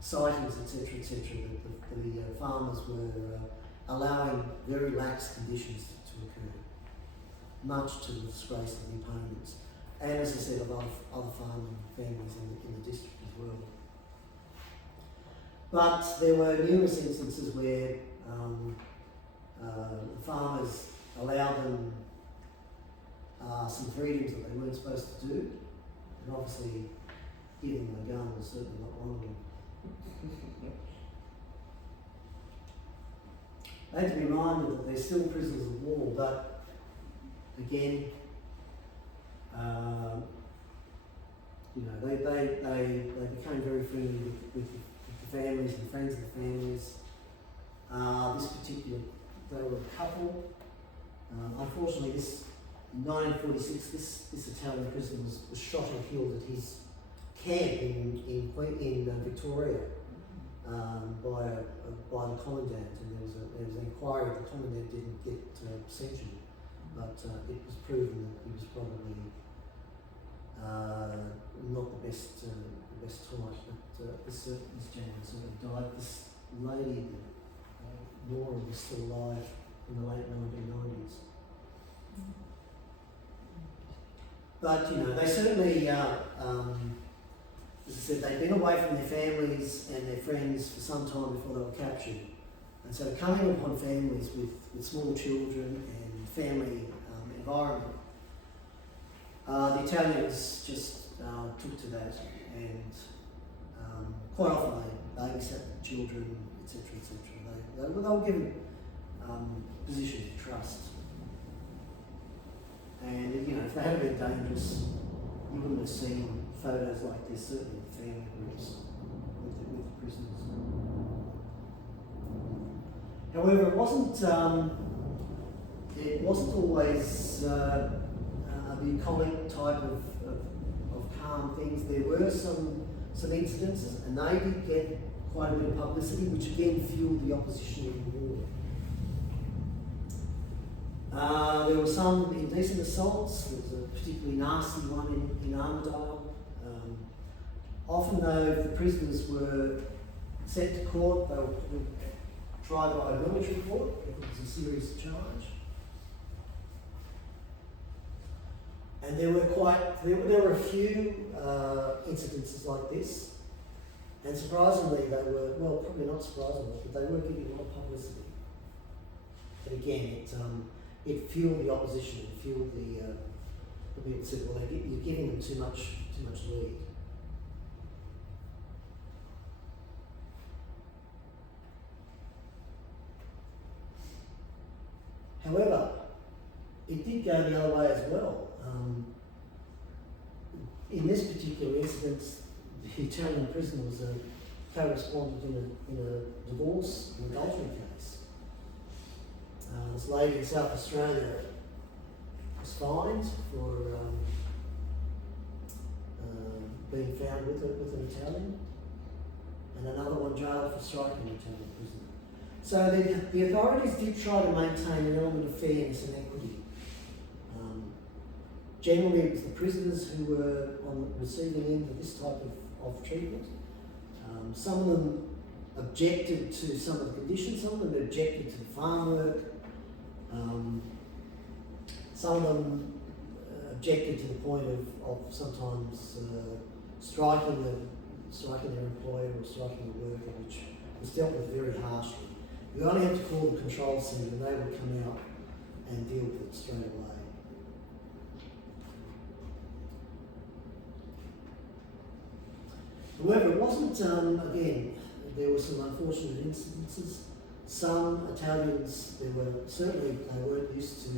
sightings, etc., that the farmers were allowing very lax conditions to occur, much to the disgrace of the opponents, and as I said, of other farming families in the district as well. But there were numerous instances where the farmers allowed them some freedoms that they weren't supposed to do, and obviously giving them a gun was certainly not one of them. They had to be reminded that they're still prisoners of war, but again, they became very friendly with the families and friends of the families. This particular, they were a couple. Unfortunately, in 1946, this Italian prisoner was shot and killed at his camp in Victoria by the commandant, and there was an inquiry. The commandant didn't get censured, but it was proven that he was probably not the best type. But this gentleman sort of died. This lady, Laura, was still alive in the late 1990s. But they certainly, as I said, they'd been away from their families and their friends for some time before they were captured. And so coming upon families with small children and family environment, the Italians just took to that, and quite often they babysat the children, etc., etc. They were given positions of trust. And if they had been dangerous, you wouldn't have seen photos like this, certainly with family groups, with the prisoners. However, it wasn't always the bucolic type of calm things. There were some incidents, and they did get quite a bit of publicity, which again fueled the opposition even more. There were some indecent assaults. There was a particularly nasty one in Armidale. Often, though, if the prisoners were sent to court, they were tried by a military court if it was a serious charge. And there were a few incidences like this, and surprisingly, they were, well, probably not surprisingly, but they were getting a lot of publicity. And again, it fueled the opposition. It fueled the people said, well, you're giving them too much lead. However, it did go the other way as well. In this particular incident, the Italian prisoner was a co-respondent in a divorce and adultery case. This lady in South Australia was fined for being found with an Italian, and another one jailed for striking an Italian prisoner. So the authorities did try to maintain an element of fairness and equity. Generally, it was the prisoners who were on the receiving end of this type of treatment. Some of them objected to some of the conditions, some of them objected to the farm work, some of them objected to the point of sometimes striking their employer or striking a worker, which was dealt with very harshly. You only had to call the control centre and they would come out and deal with it straight away. However, it wasn't, again, there were some unfortunate incidences. Some Italians, they weren't used to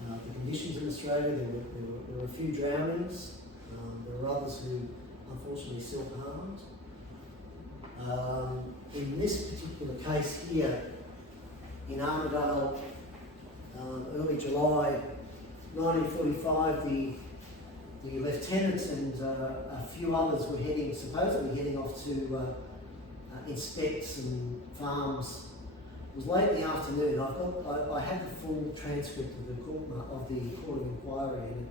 the conditions in Australia. There were a few drownings. There were others who unfortunately self-harmed. In this particular case here, in Armidale, early July 1945, the lieutenant and a few others were supposedly heading off to inspect some farms. It was late in the afternoon. I had the full transcript of the court of inquiry, and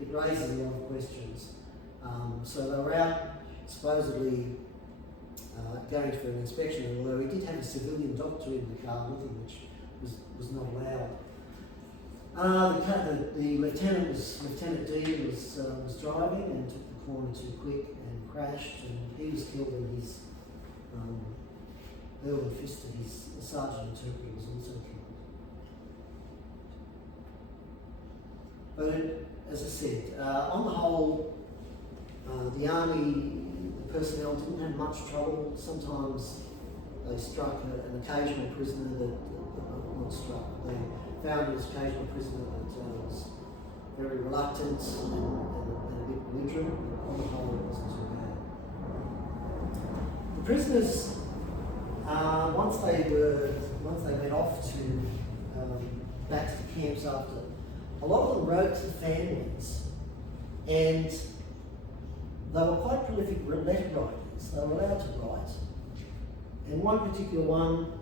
it raises a lot of questions. So they were out supposedly going for an inspection, although he did have a civilian doctor in the car with him, which was not allowed. The Lieutenant D was driving and took the corner too quick and crashed, and he was killed, and his Earl and Fister, his sergeant interpreter, was also killed. But as I said, on the whole, the army, the personnel didn't have much trouble. Sometimes they struck an occasional prisoner not struck. They found an occasional prisoner that was very reluctant and a bit belligerent. On the whole, it wasn't too bad. The prisoners, once they went off to back to the camps after, a lot of them wrote to the families, and they were quite prolific letter writers. They were allowed to write. And one particular one,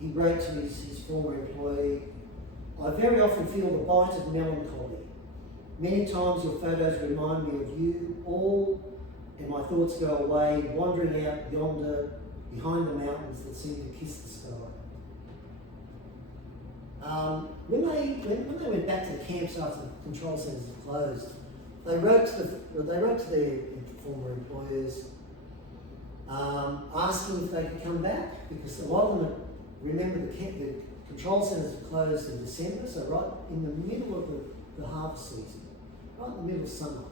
he wrote to his former employee, "I very often feel the bite of melancholy. Many times your photos remind me of you all, and my thoughts go away, wandering out yonder behind the mountains that seem to kiss the sky." When they went back to the camps after the control centres had closed, they wrote to their former employers, asking if they could come back, because a lot of them remember the control centres had closed in December, so right in the middle of the harvest season, right in the middle of summer.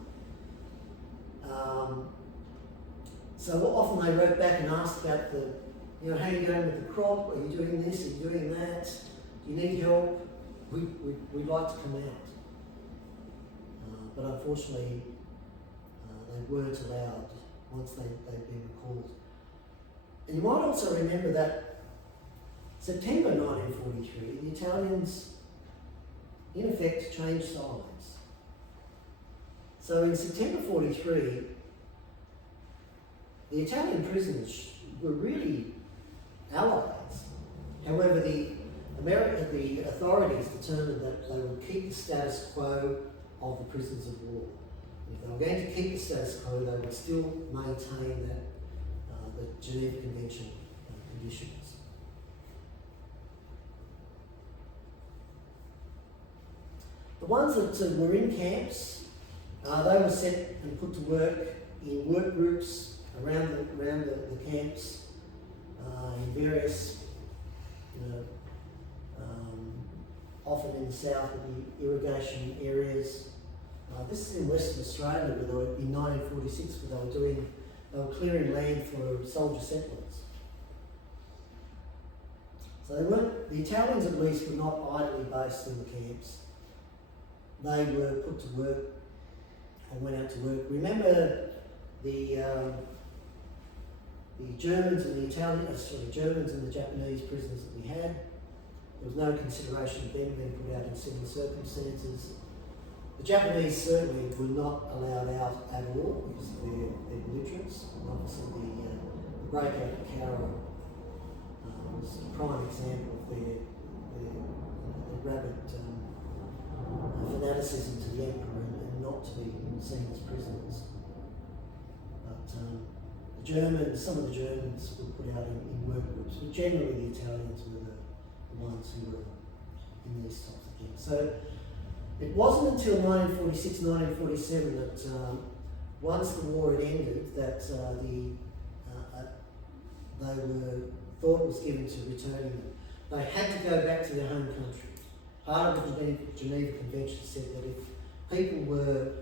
So often they wrote back and asked about how are you going with the crop? Are you doing this? Are you doing that? Do you need help? We'd like to come out. But unfortunately, they weren't allowed once they'd been recalled. And you might also remember that September 1943, the Italians, in effect, changed sides. So in September 43, the Italian prisoners were really allies. However, the authorities determined that they would keep the status quo of the prisoners of war. If they were going to keep the status quo, they would still maintain the Geneva Convention conditions. The ones that were in camps, they were set and put to work in work groups around the camps, in various, often in the south of the irrigation areas. This is in Western Australia, in 1946, where they were clearing land for soldier settlers. So the Italians at least were not idly based in the camps. They were put to work and went out to work. Remember the Germans and the Germans and the Japanese prisoners that we had. There was no consideration of them being put out in similar circumstances. The Japanese certainly were not allowed out at all because of their belligerence. And obviously the breakout of Cowra was a prime example of their rabid fanaticism to the emperor and not to be seen as prisoners. some of the Germans were put out in work groups, but generally the Italians were the ones who were in these types of things. So it wasn't until 1946, 1947 that once the war had ended, that thought was given to returning them. They had to go back to their home country. Part of the Geneva Convention said that if people were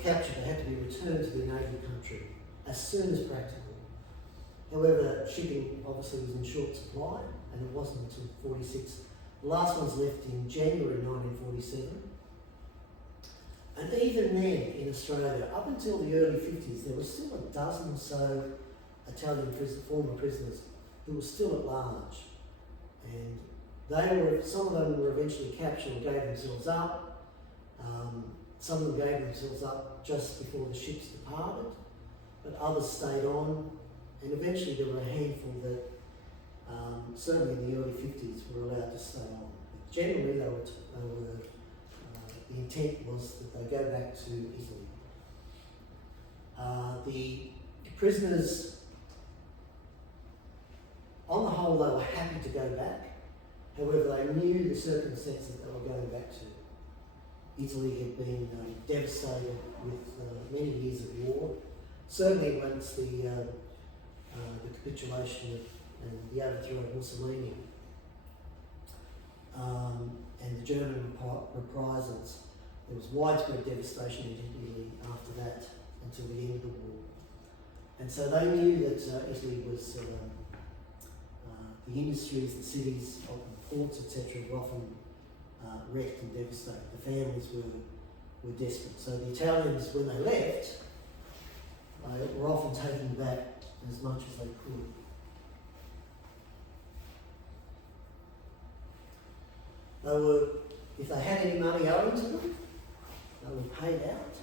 captured, they had to be returned to their native country as soon as practical. However, shipping obviously was in short supply, and it wasn't until 46. The last ones left in January 1947. And even then, in Australia, up until the early 50s, there were still a dozen or so Italian former prisoners who were still at large. And some of them were eventually captured and gave themselves up. Some of them gave themselves up just before the ships departed, but others stayed on. And eventually there were a handful that, certainly in the early 50s, were allowed to stay on. But generally, the intent was that they go back to Italy. The prisoners, on the whole, they were happy to go back. However, they knew the circumstances they were going back to. Italy had been devastated with many years of war. Certainly once the capitulation and the overthrow of Mussolini and the German reprisals, there was widespread devastation in Italy after that until the end of the war. And so they knew that Italy was, the industries, the cities, the ports, etc., were often wrecked and devastated. The families were desperate. So the Italians, when they left, were often taking back as much as they could. They were, if they had any money owing to them, they were paid out.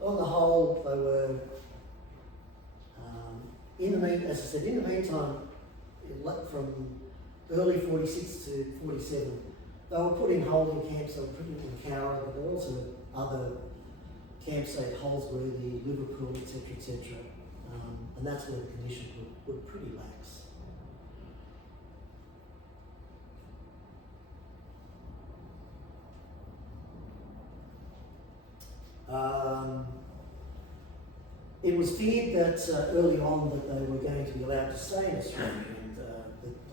On the whole, they were, as I said, in the meantime, from early 46 to 47, they were put in holding camps. They were put in Cowra, but there were also other camps at Holsworthy, Liverpool, etc., and that's where the conditions were pretty lax. It was feared that early on that they were going to be allowed to stay in Australia, and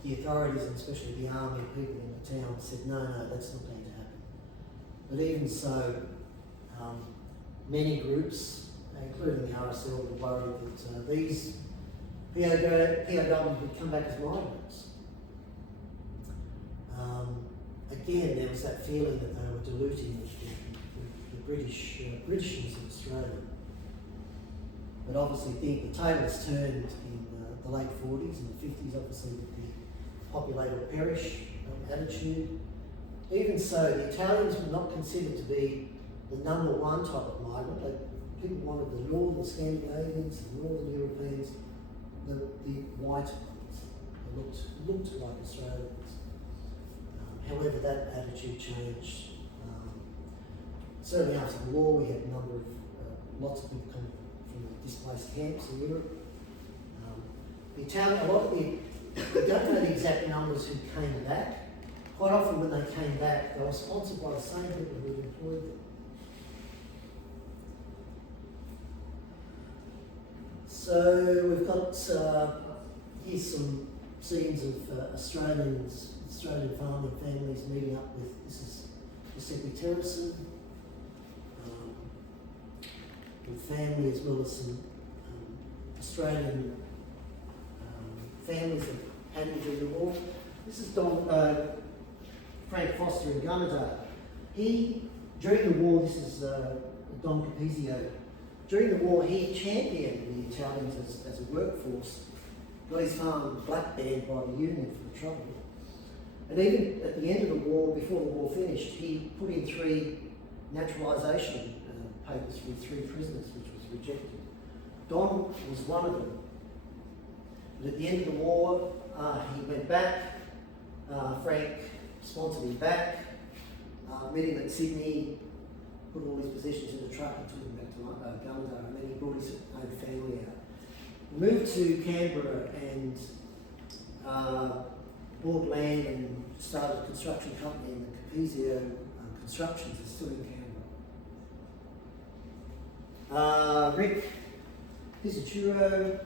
the authorities, and especially the army and people in the town, said no, that's not going to happen. But even so, many groups, including the RSL, were worried that these POWs would come back as migrants. Again, there was that feeling that they were diluting the Britishness of Australia. But obviously, the tables turned in the late 40s and the 50s, obviously, with the populate or perish attitude. Even so, the Italians were not considered to be the number one type of migrant. People wanted the northern Scandinavians, the northern Europeans, the white ones. They looked like Australians. However, that attitude changed. Certainly after the war, we had a number of lots of people coming from the displaced camps in Europe. We don't know the exact numbers who came back. Quite often when they came back, they were sponsored by the same people who had employed them. So we've got here's some scenes of Australian farming families meeting up with, this is Giuseppe Terracin, with family, as well as some Australian families that hadn't during the war. This is Frank Foster in Gunnedah. During the war, this is Don Capizio. During the war, he championed the Italians as a workforce, got his farm black banned by the Union for the trouble. And even at the end of the war, before the war finished, he put in 3 naturalisation papers for 3 prisoners, which was rejected. Don was one of them. But at the end of the war, he went back. Frank sponsored him back, met him at Sydney, put all his possessions in the truck and took him back to Gunnedah, and then he brought his own family out. Moved to Canberra and bought land and started a construction company, and the Capizio Constructions is still in Canberra. Rick Pizzaturo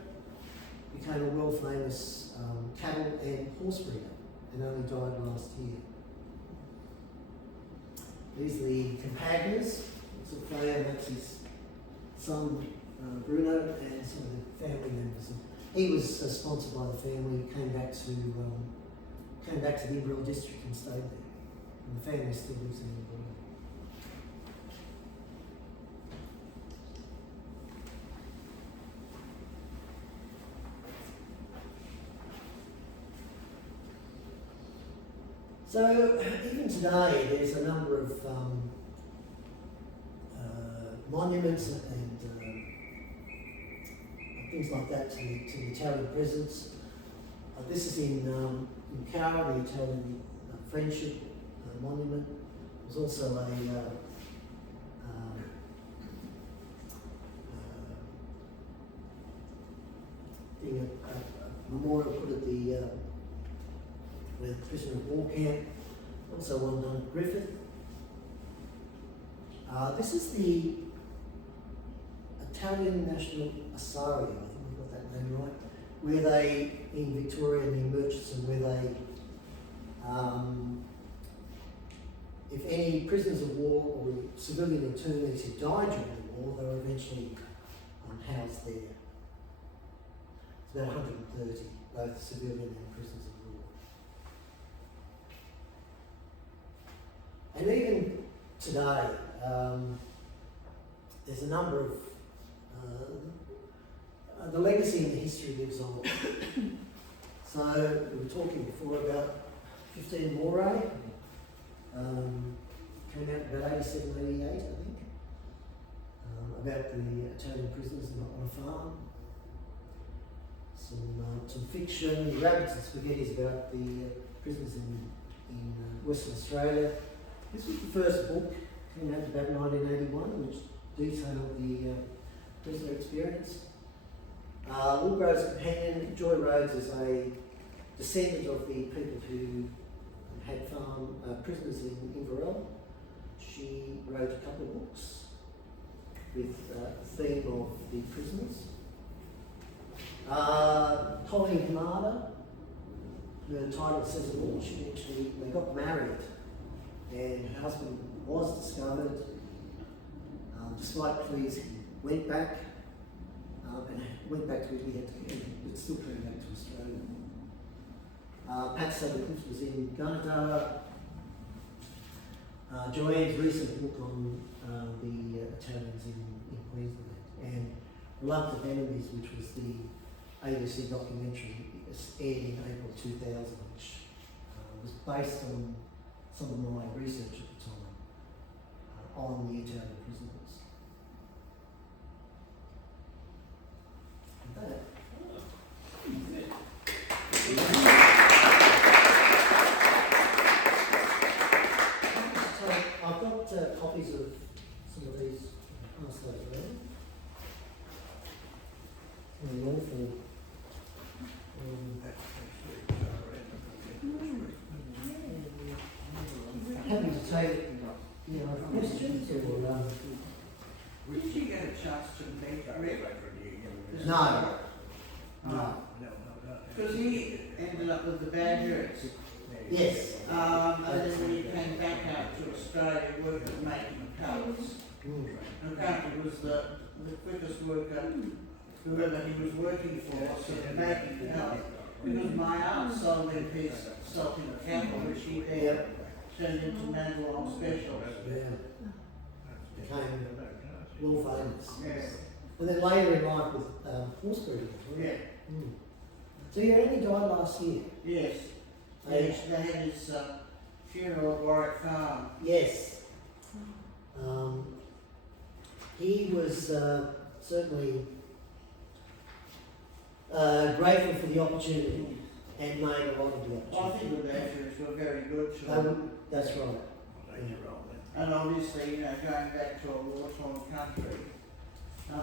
became a world famous cattle and horse breeder and only died last year. These are the Compagnas. It's a player, that's his son Bruno, and some of the family members. And he was sponsored by the family. He came back to the Inverell district and stayed there. And the family still lives in Inverell. So even today, there's a number of monuments and things like that to the Italian presence. This is in Cowra, the Italian Friendship Monument. There's also a memorial put at the prisoner of war camp. Also one done at Griffith. This is the Italian National Assario, I think we've got that name right, where they, in Victoria and in Murchison, where they, if any prisoners of war or civilian internees who died during the war, they were eventually housed there. It's about 130, both civilian and prisoners of war. And even today, there's a number of the legacy and the history lives on. So we were talking before about 15 Moray, came out about 87, 88, I think, about the Italian prisoners on a farm. Some fiction, Rabbits and Spaghettis about the prisoners in Western Australia. This was the first book, came out about 1981, which detailed the prisoner experience. Woolgrove's companion, Joy Rhodes, is a descendant of the people who had farm prisoners in Inverell. She wrote a couple of books with the theme of the prisoners. Colleen Marder, her title says it all. She actually, they got married and her husband was discovered. Despite pleas, he went back and went back to Italy, but still came back to Australia. Pat Sutherland was in Gunnedah. Joanne's recent book on the Italians in Queensland, and Reluctant Enemies, which was the ABC documentary, aired in April 2000, which was based on some of my research at the time on the Italian prisoners. And that. So I've got copies of some of these. Pass those around. An awful. Happy to take questions or Did you get a chance to meet Rick? no. Because he ended up with the Badgers. Yes. And then when he came back out to Australia, worked at making POWs. And apparently was the quickest worker, whoever he was working for, so making POWs. Because my aunt sold him his salting cattle, which he then turned into Mandalong specials. Yeah. Became world famous. Yeah. And then later in life with horse breeding. Yeah. Mm. So you only died last year? Yes. They had his funeral at Warwick Farm. Yes. He was certainly grateful for the opportunity and made a lot of the I opportunity. think the Badgers were very good to him. That's right. And obviously, you know, going back to a war-torn country, you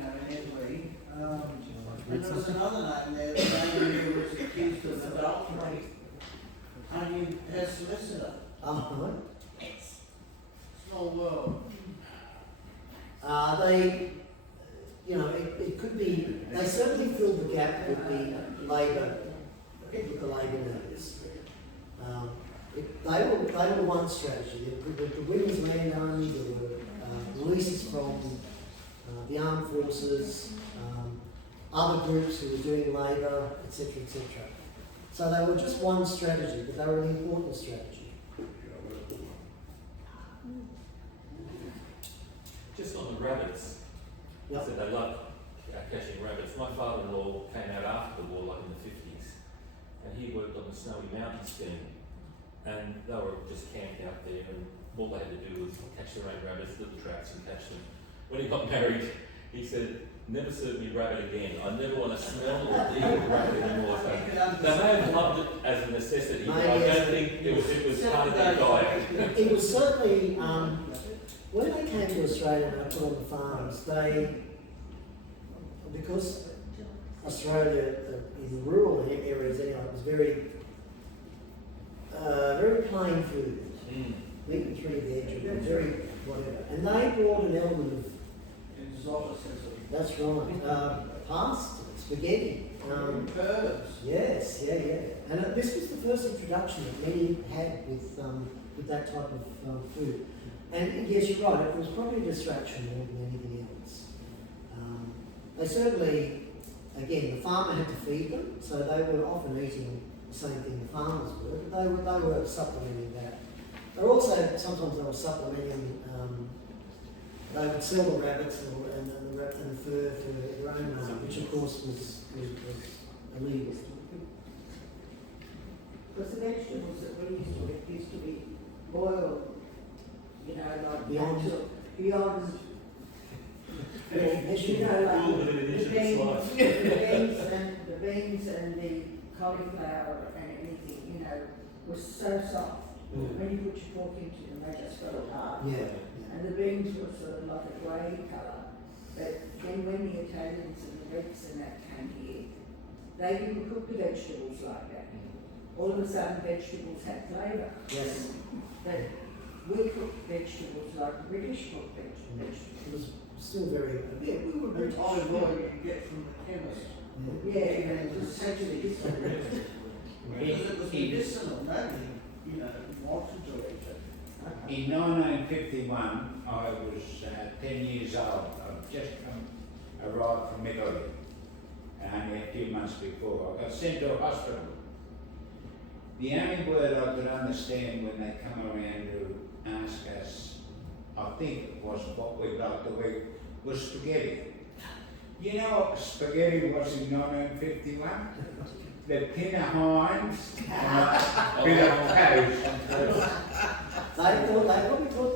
know, in Italy, and there was another name there, the lady who was accused of adultery, only her solicitor. Small world. They, you know, it could be, they certainly filled the gap with the Labor members. They were one strategy. The Women's Land Army, there were releases from the armed forces, other groups who were doing labour, etc., etc. So they were just one strategy, but they were an important strategy. Just on the rabbits, Yep. said they love catching rabbits. My father-in-law came out after the war, like in the 50s, and he worked on the Snowy Mountain scheme, and they were just camped out there, and all they had to do was catch their own rabbits, little traps, and catch them. When he got married, he said, "Never serve me rabbit again. I never want to smell or eat a rabbit anymore." So they may have loved it as a necessity, but I don't think it was part of their diet. It was certainly, when they came to Australia and they put on the farms, because Australia, in the rural areas anyway, it was very plain food. Meat and 3 veg, very whatever. And they brought an element of Exoticism. that's right. Pasta, spaghetti. Curves. Yes, yeah. And this was the first introduction that many had with that type of food. And yes, you're right, it was probably a distraction more than anything else. They certainly, again, the farmer had to feed them, so they were often eating the same thing the farmers were, but they were supplementing that. They were also, sometimes they were supplementing, they would sell the rabbits and the fur for their own money, which of course was illegal. Because the vegetables that we used to be boiled, you know, like Beyond. Yes, you know, like the beans and the cauliflower and everything, you know, was so soft. When you put your fork into them, they just fell apart. Yeah. And the beans were sort of like a grey colour. But then when the Italians and the Greeks and that came here, they didn't cook the vegetables like that. All of a sudden vegetables had flavour. Yes. But we cooked vegetables like the British cooked vegetables. It was still very, yeah, we were And British. olive oil you can get from the chemist. Yeah, and it was actually different. Because it was medicinal, nobody, you know, wanted to eat it. In 1951, I was 10 years old. I'd just arrived from Italy, and only a few months before, I got sent to a hospital. The only word I could understand when they come around to ask us, I think it was what we'd like to eat, was spaghetti. You know what spaghetti was in 1951? The tin of Heinz and a bit of toast. They probably thought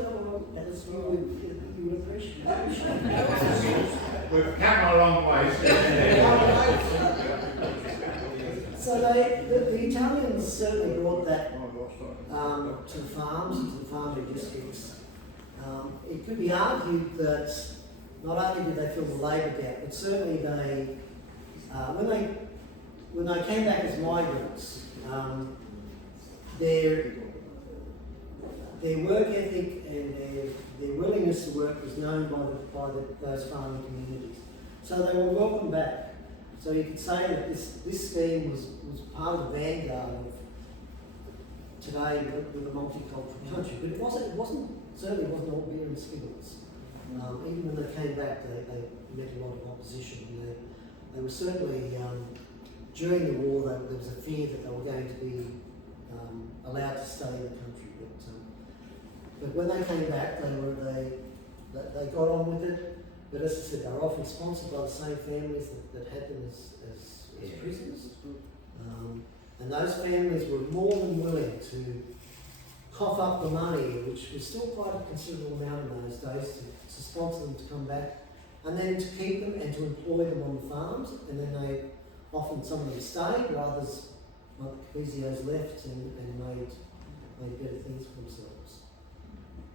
that was you would appreciate it. We've come a long way since then. So the Italians certainly brought that to the farms, to the farming districts. It could be argued that not only did they fill the labour gap, but certainly they, when they came back as migrants, their work ethic and their willingness to work was known by those farming communities. So they were welcomed back. So you could say that this scheme was part of the vanguard of today with a multicultural country. But it certainly wasn't all beer and skittles. Even when they came back, they met a lot of opposition. And they were certainly, during the war, there was a fear that they were going to be allowed to stay in the country. But when they came back, they got on with it. But as I said, they were often sponsored by the same families that had them as prisoners. And those families were more than willing to cough up the money, which was still quite a considerable amount in those days, to sponsor them to come back, and then to keep them and to employ them on the farms. And then some of them stayed, but others, like the Capizios, left and made better things for themselves.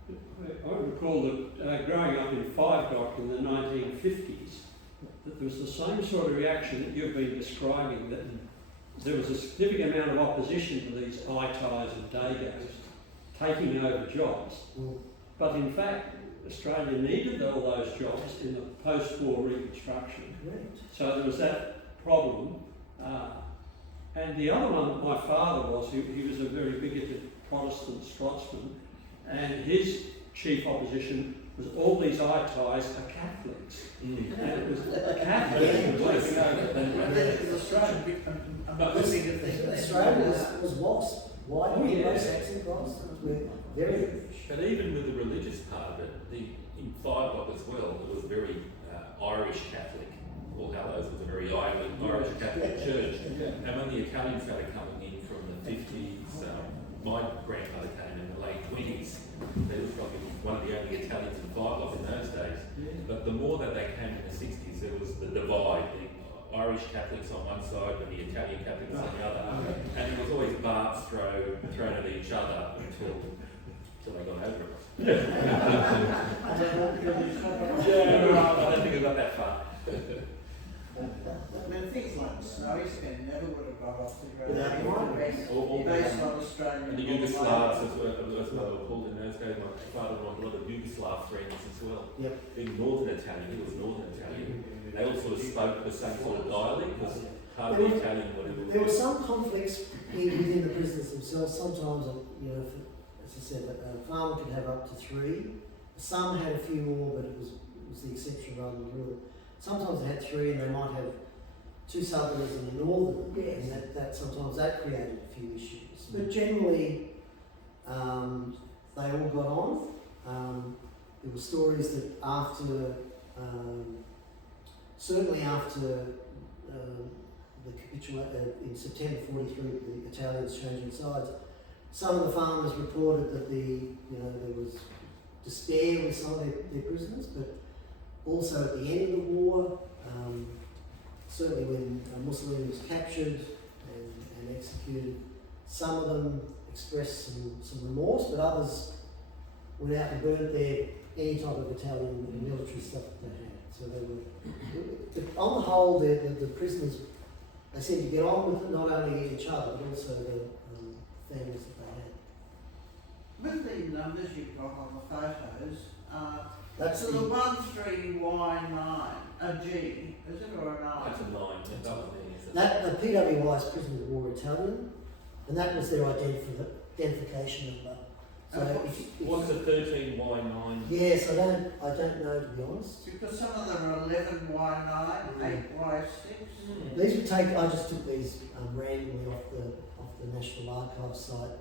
I recall that growing up in FoK in the 1950s, that there was the same sort of reaction that you've been describing, that there was a significant amount of opposition to these ITIs and DAGOs taking over jobs. But in fact, Australia needed all those jobs in the post-war reconstruction. Correct. So there was that problem. And the other one, my father was, he was a very bigoted Protestant Scotsman, and his chief opposition was all these ITIs are Catholics. And it was Catholics were taking over. Australia was WASP. Why? Oh, yeah. Anglo-Saxon Protestants were very British. But even with the religious part of it, in FoK as well, it was very Irish Catholic. All Hallows was a very Irish Catholic church. And when the Italians started coming in from the 50s, my grandfather came in the late 20s. They was probably one of the only Italians in FoK in those days. But the more that they came in the 60s, there was the divide. The Irish Catholics on one side and the Italian Catholics on the other. And it was always barbs thrown at each other until they got over it. I don't know if I don't think it got that far. I mean, things like snowy skin never would have got off the ground. Without Or based on Australian. And the Yugoslavs as well, that's what they were called in those days. My father had a lot of Yugoslav friends as well. Yep. Being Northern Italian, he was Northern Italian. They all sort of spoke the same sort of dialect because part of the Italian whatever. There were some conflicts within the prisoners themselves. Sometimes, you know, as I said, a farmer could have up to 3. Some had a few more, but it was the exception rather than the rule. Sometimes they had 3, and they might have 2 southerners and a northern, and that sometimes that created a few issues. But generally, they all got on. There were stories that after, certainly after the capitulation in September '43, the Italians changing sides. Some of the farmers reported that there was despair with some of their prisoners, but also at the end of the war, certainly when Mussolini was captured and executed, some of them expressed some remorse, but others went out and burnt any type of Italian military stuff that they had. So they were, on the whole, the prisoners, they seemed to get on with it, not only each other, but also the families that they had. With the numbers you've got on the photos, That's so the 13Y9, a G, is it, or a 9? That's a 9. That was That the PWI's prisoners of war Italian, and that was their identification number. So what's a 13Y9? Yes, I don't know, to be honest. Because some of them are 11Y9, 8Y6. These I just took these randomly off the National Archives site.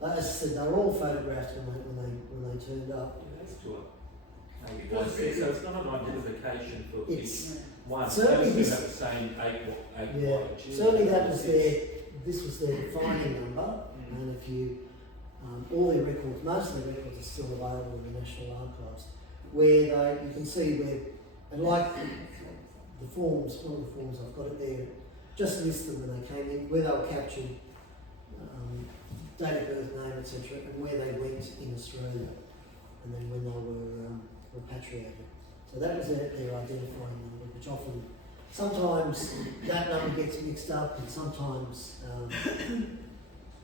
As I said, they were all photographed when they turned up. That's to a so it's not an identification for It's one. certainly Those this. have the same 8 Yeah, certainly that was this was their defining number, and if you all their records, most of their records are still available in the National Archives, where you can see where, and like the forms, one of the forms I've got it there, just list them when they came in, where they were captured, date of birth, name, etc., and where they went in Australia, and then when they were repatriated. So that was their identifying number, which often, sometimes that number gets mixed up, and sometimes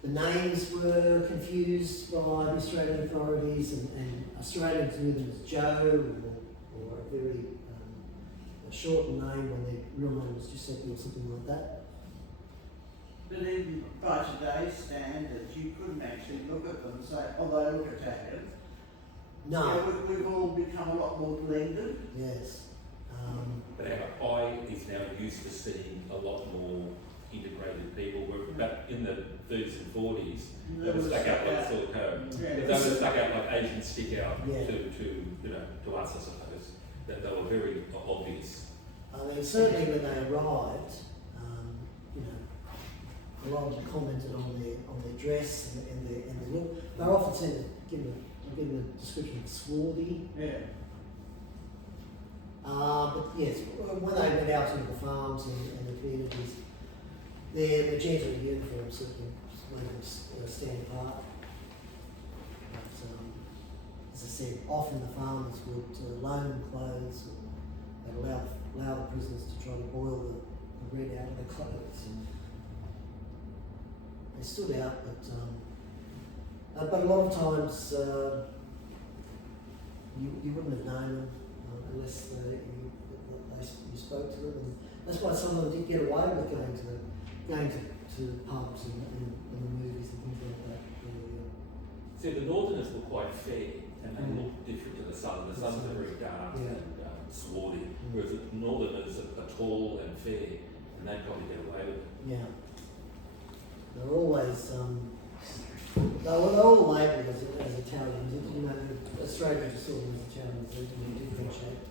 the names were confused by the Australian authorities, and Australians knew them as Joe, or a very shortened name when their real name was Giuseppe or something like that. But even by today's standards, you couldn't actually look at them and say, oh, they look Italian. No. Yeah, we've all become a lot more blended. Yes. But our eye is now used to seeing a lot more integrated people. But in the 30s and 40s, they were stuck out like sort of they were stuck out like Asians stick out to us, I suppose. That they were very obvious. I mean, certainly when they arrived, a lot of them commented on their dress and their look. They were often said to give them a description of swarthy. Yeah. But yes, when they went out into the farms and the communities, their magenta uniforms certainly made them stand apart. said, often the farmers would loan them clothes, or they'd allow the prisoners to try to boil the bread out of the clothes. They stood out, but a lot of times you wouldn't have known them unless you spoke to them, and that's why some of them did get away with going to pubs and the movies and things like that. See, the northerners were quite fair, and they looked different to the southern. The southerners are very dark and swarthy, whereas the northerners are tall and fair, and they probably get away with it. Yeah. They're always, they're all labelled as Italians. You know, Australia just saw them as Italians, they didn't differentiate.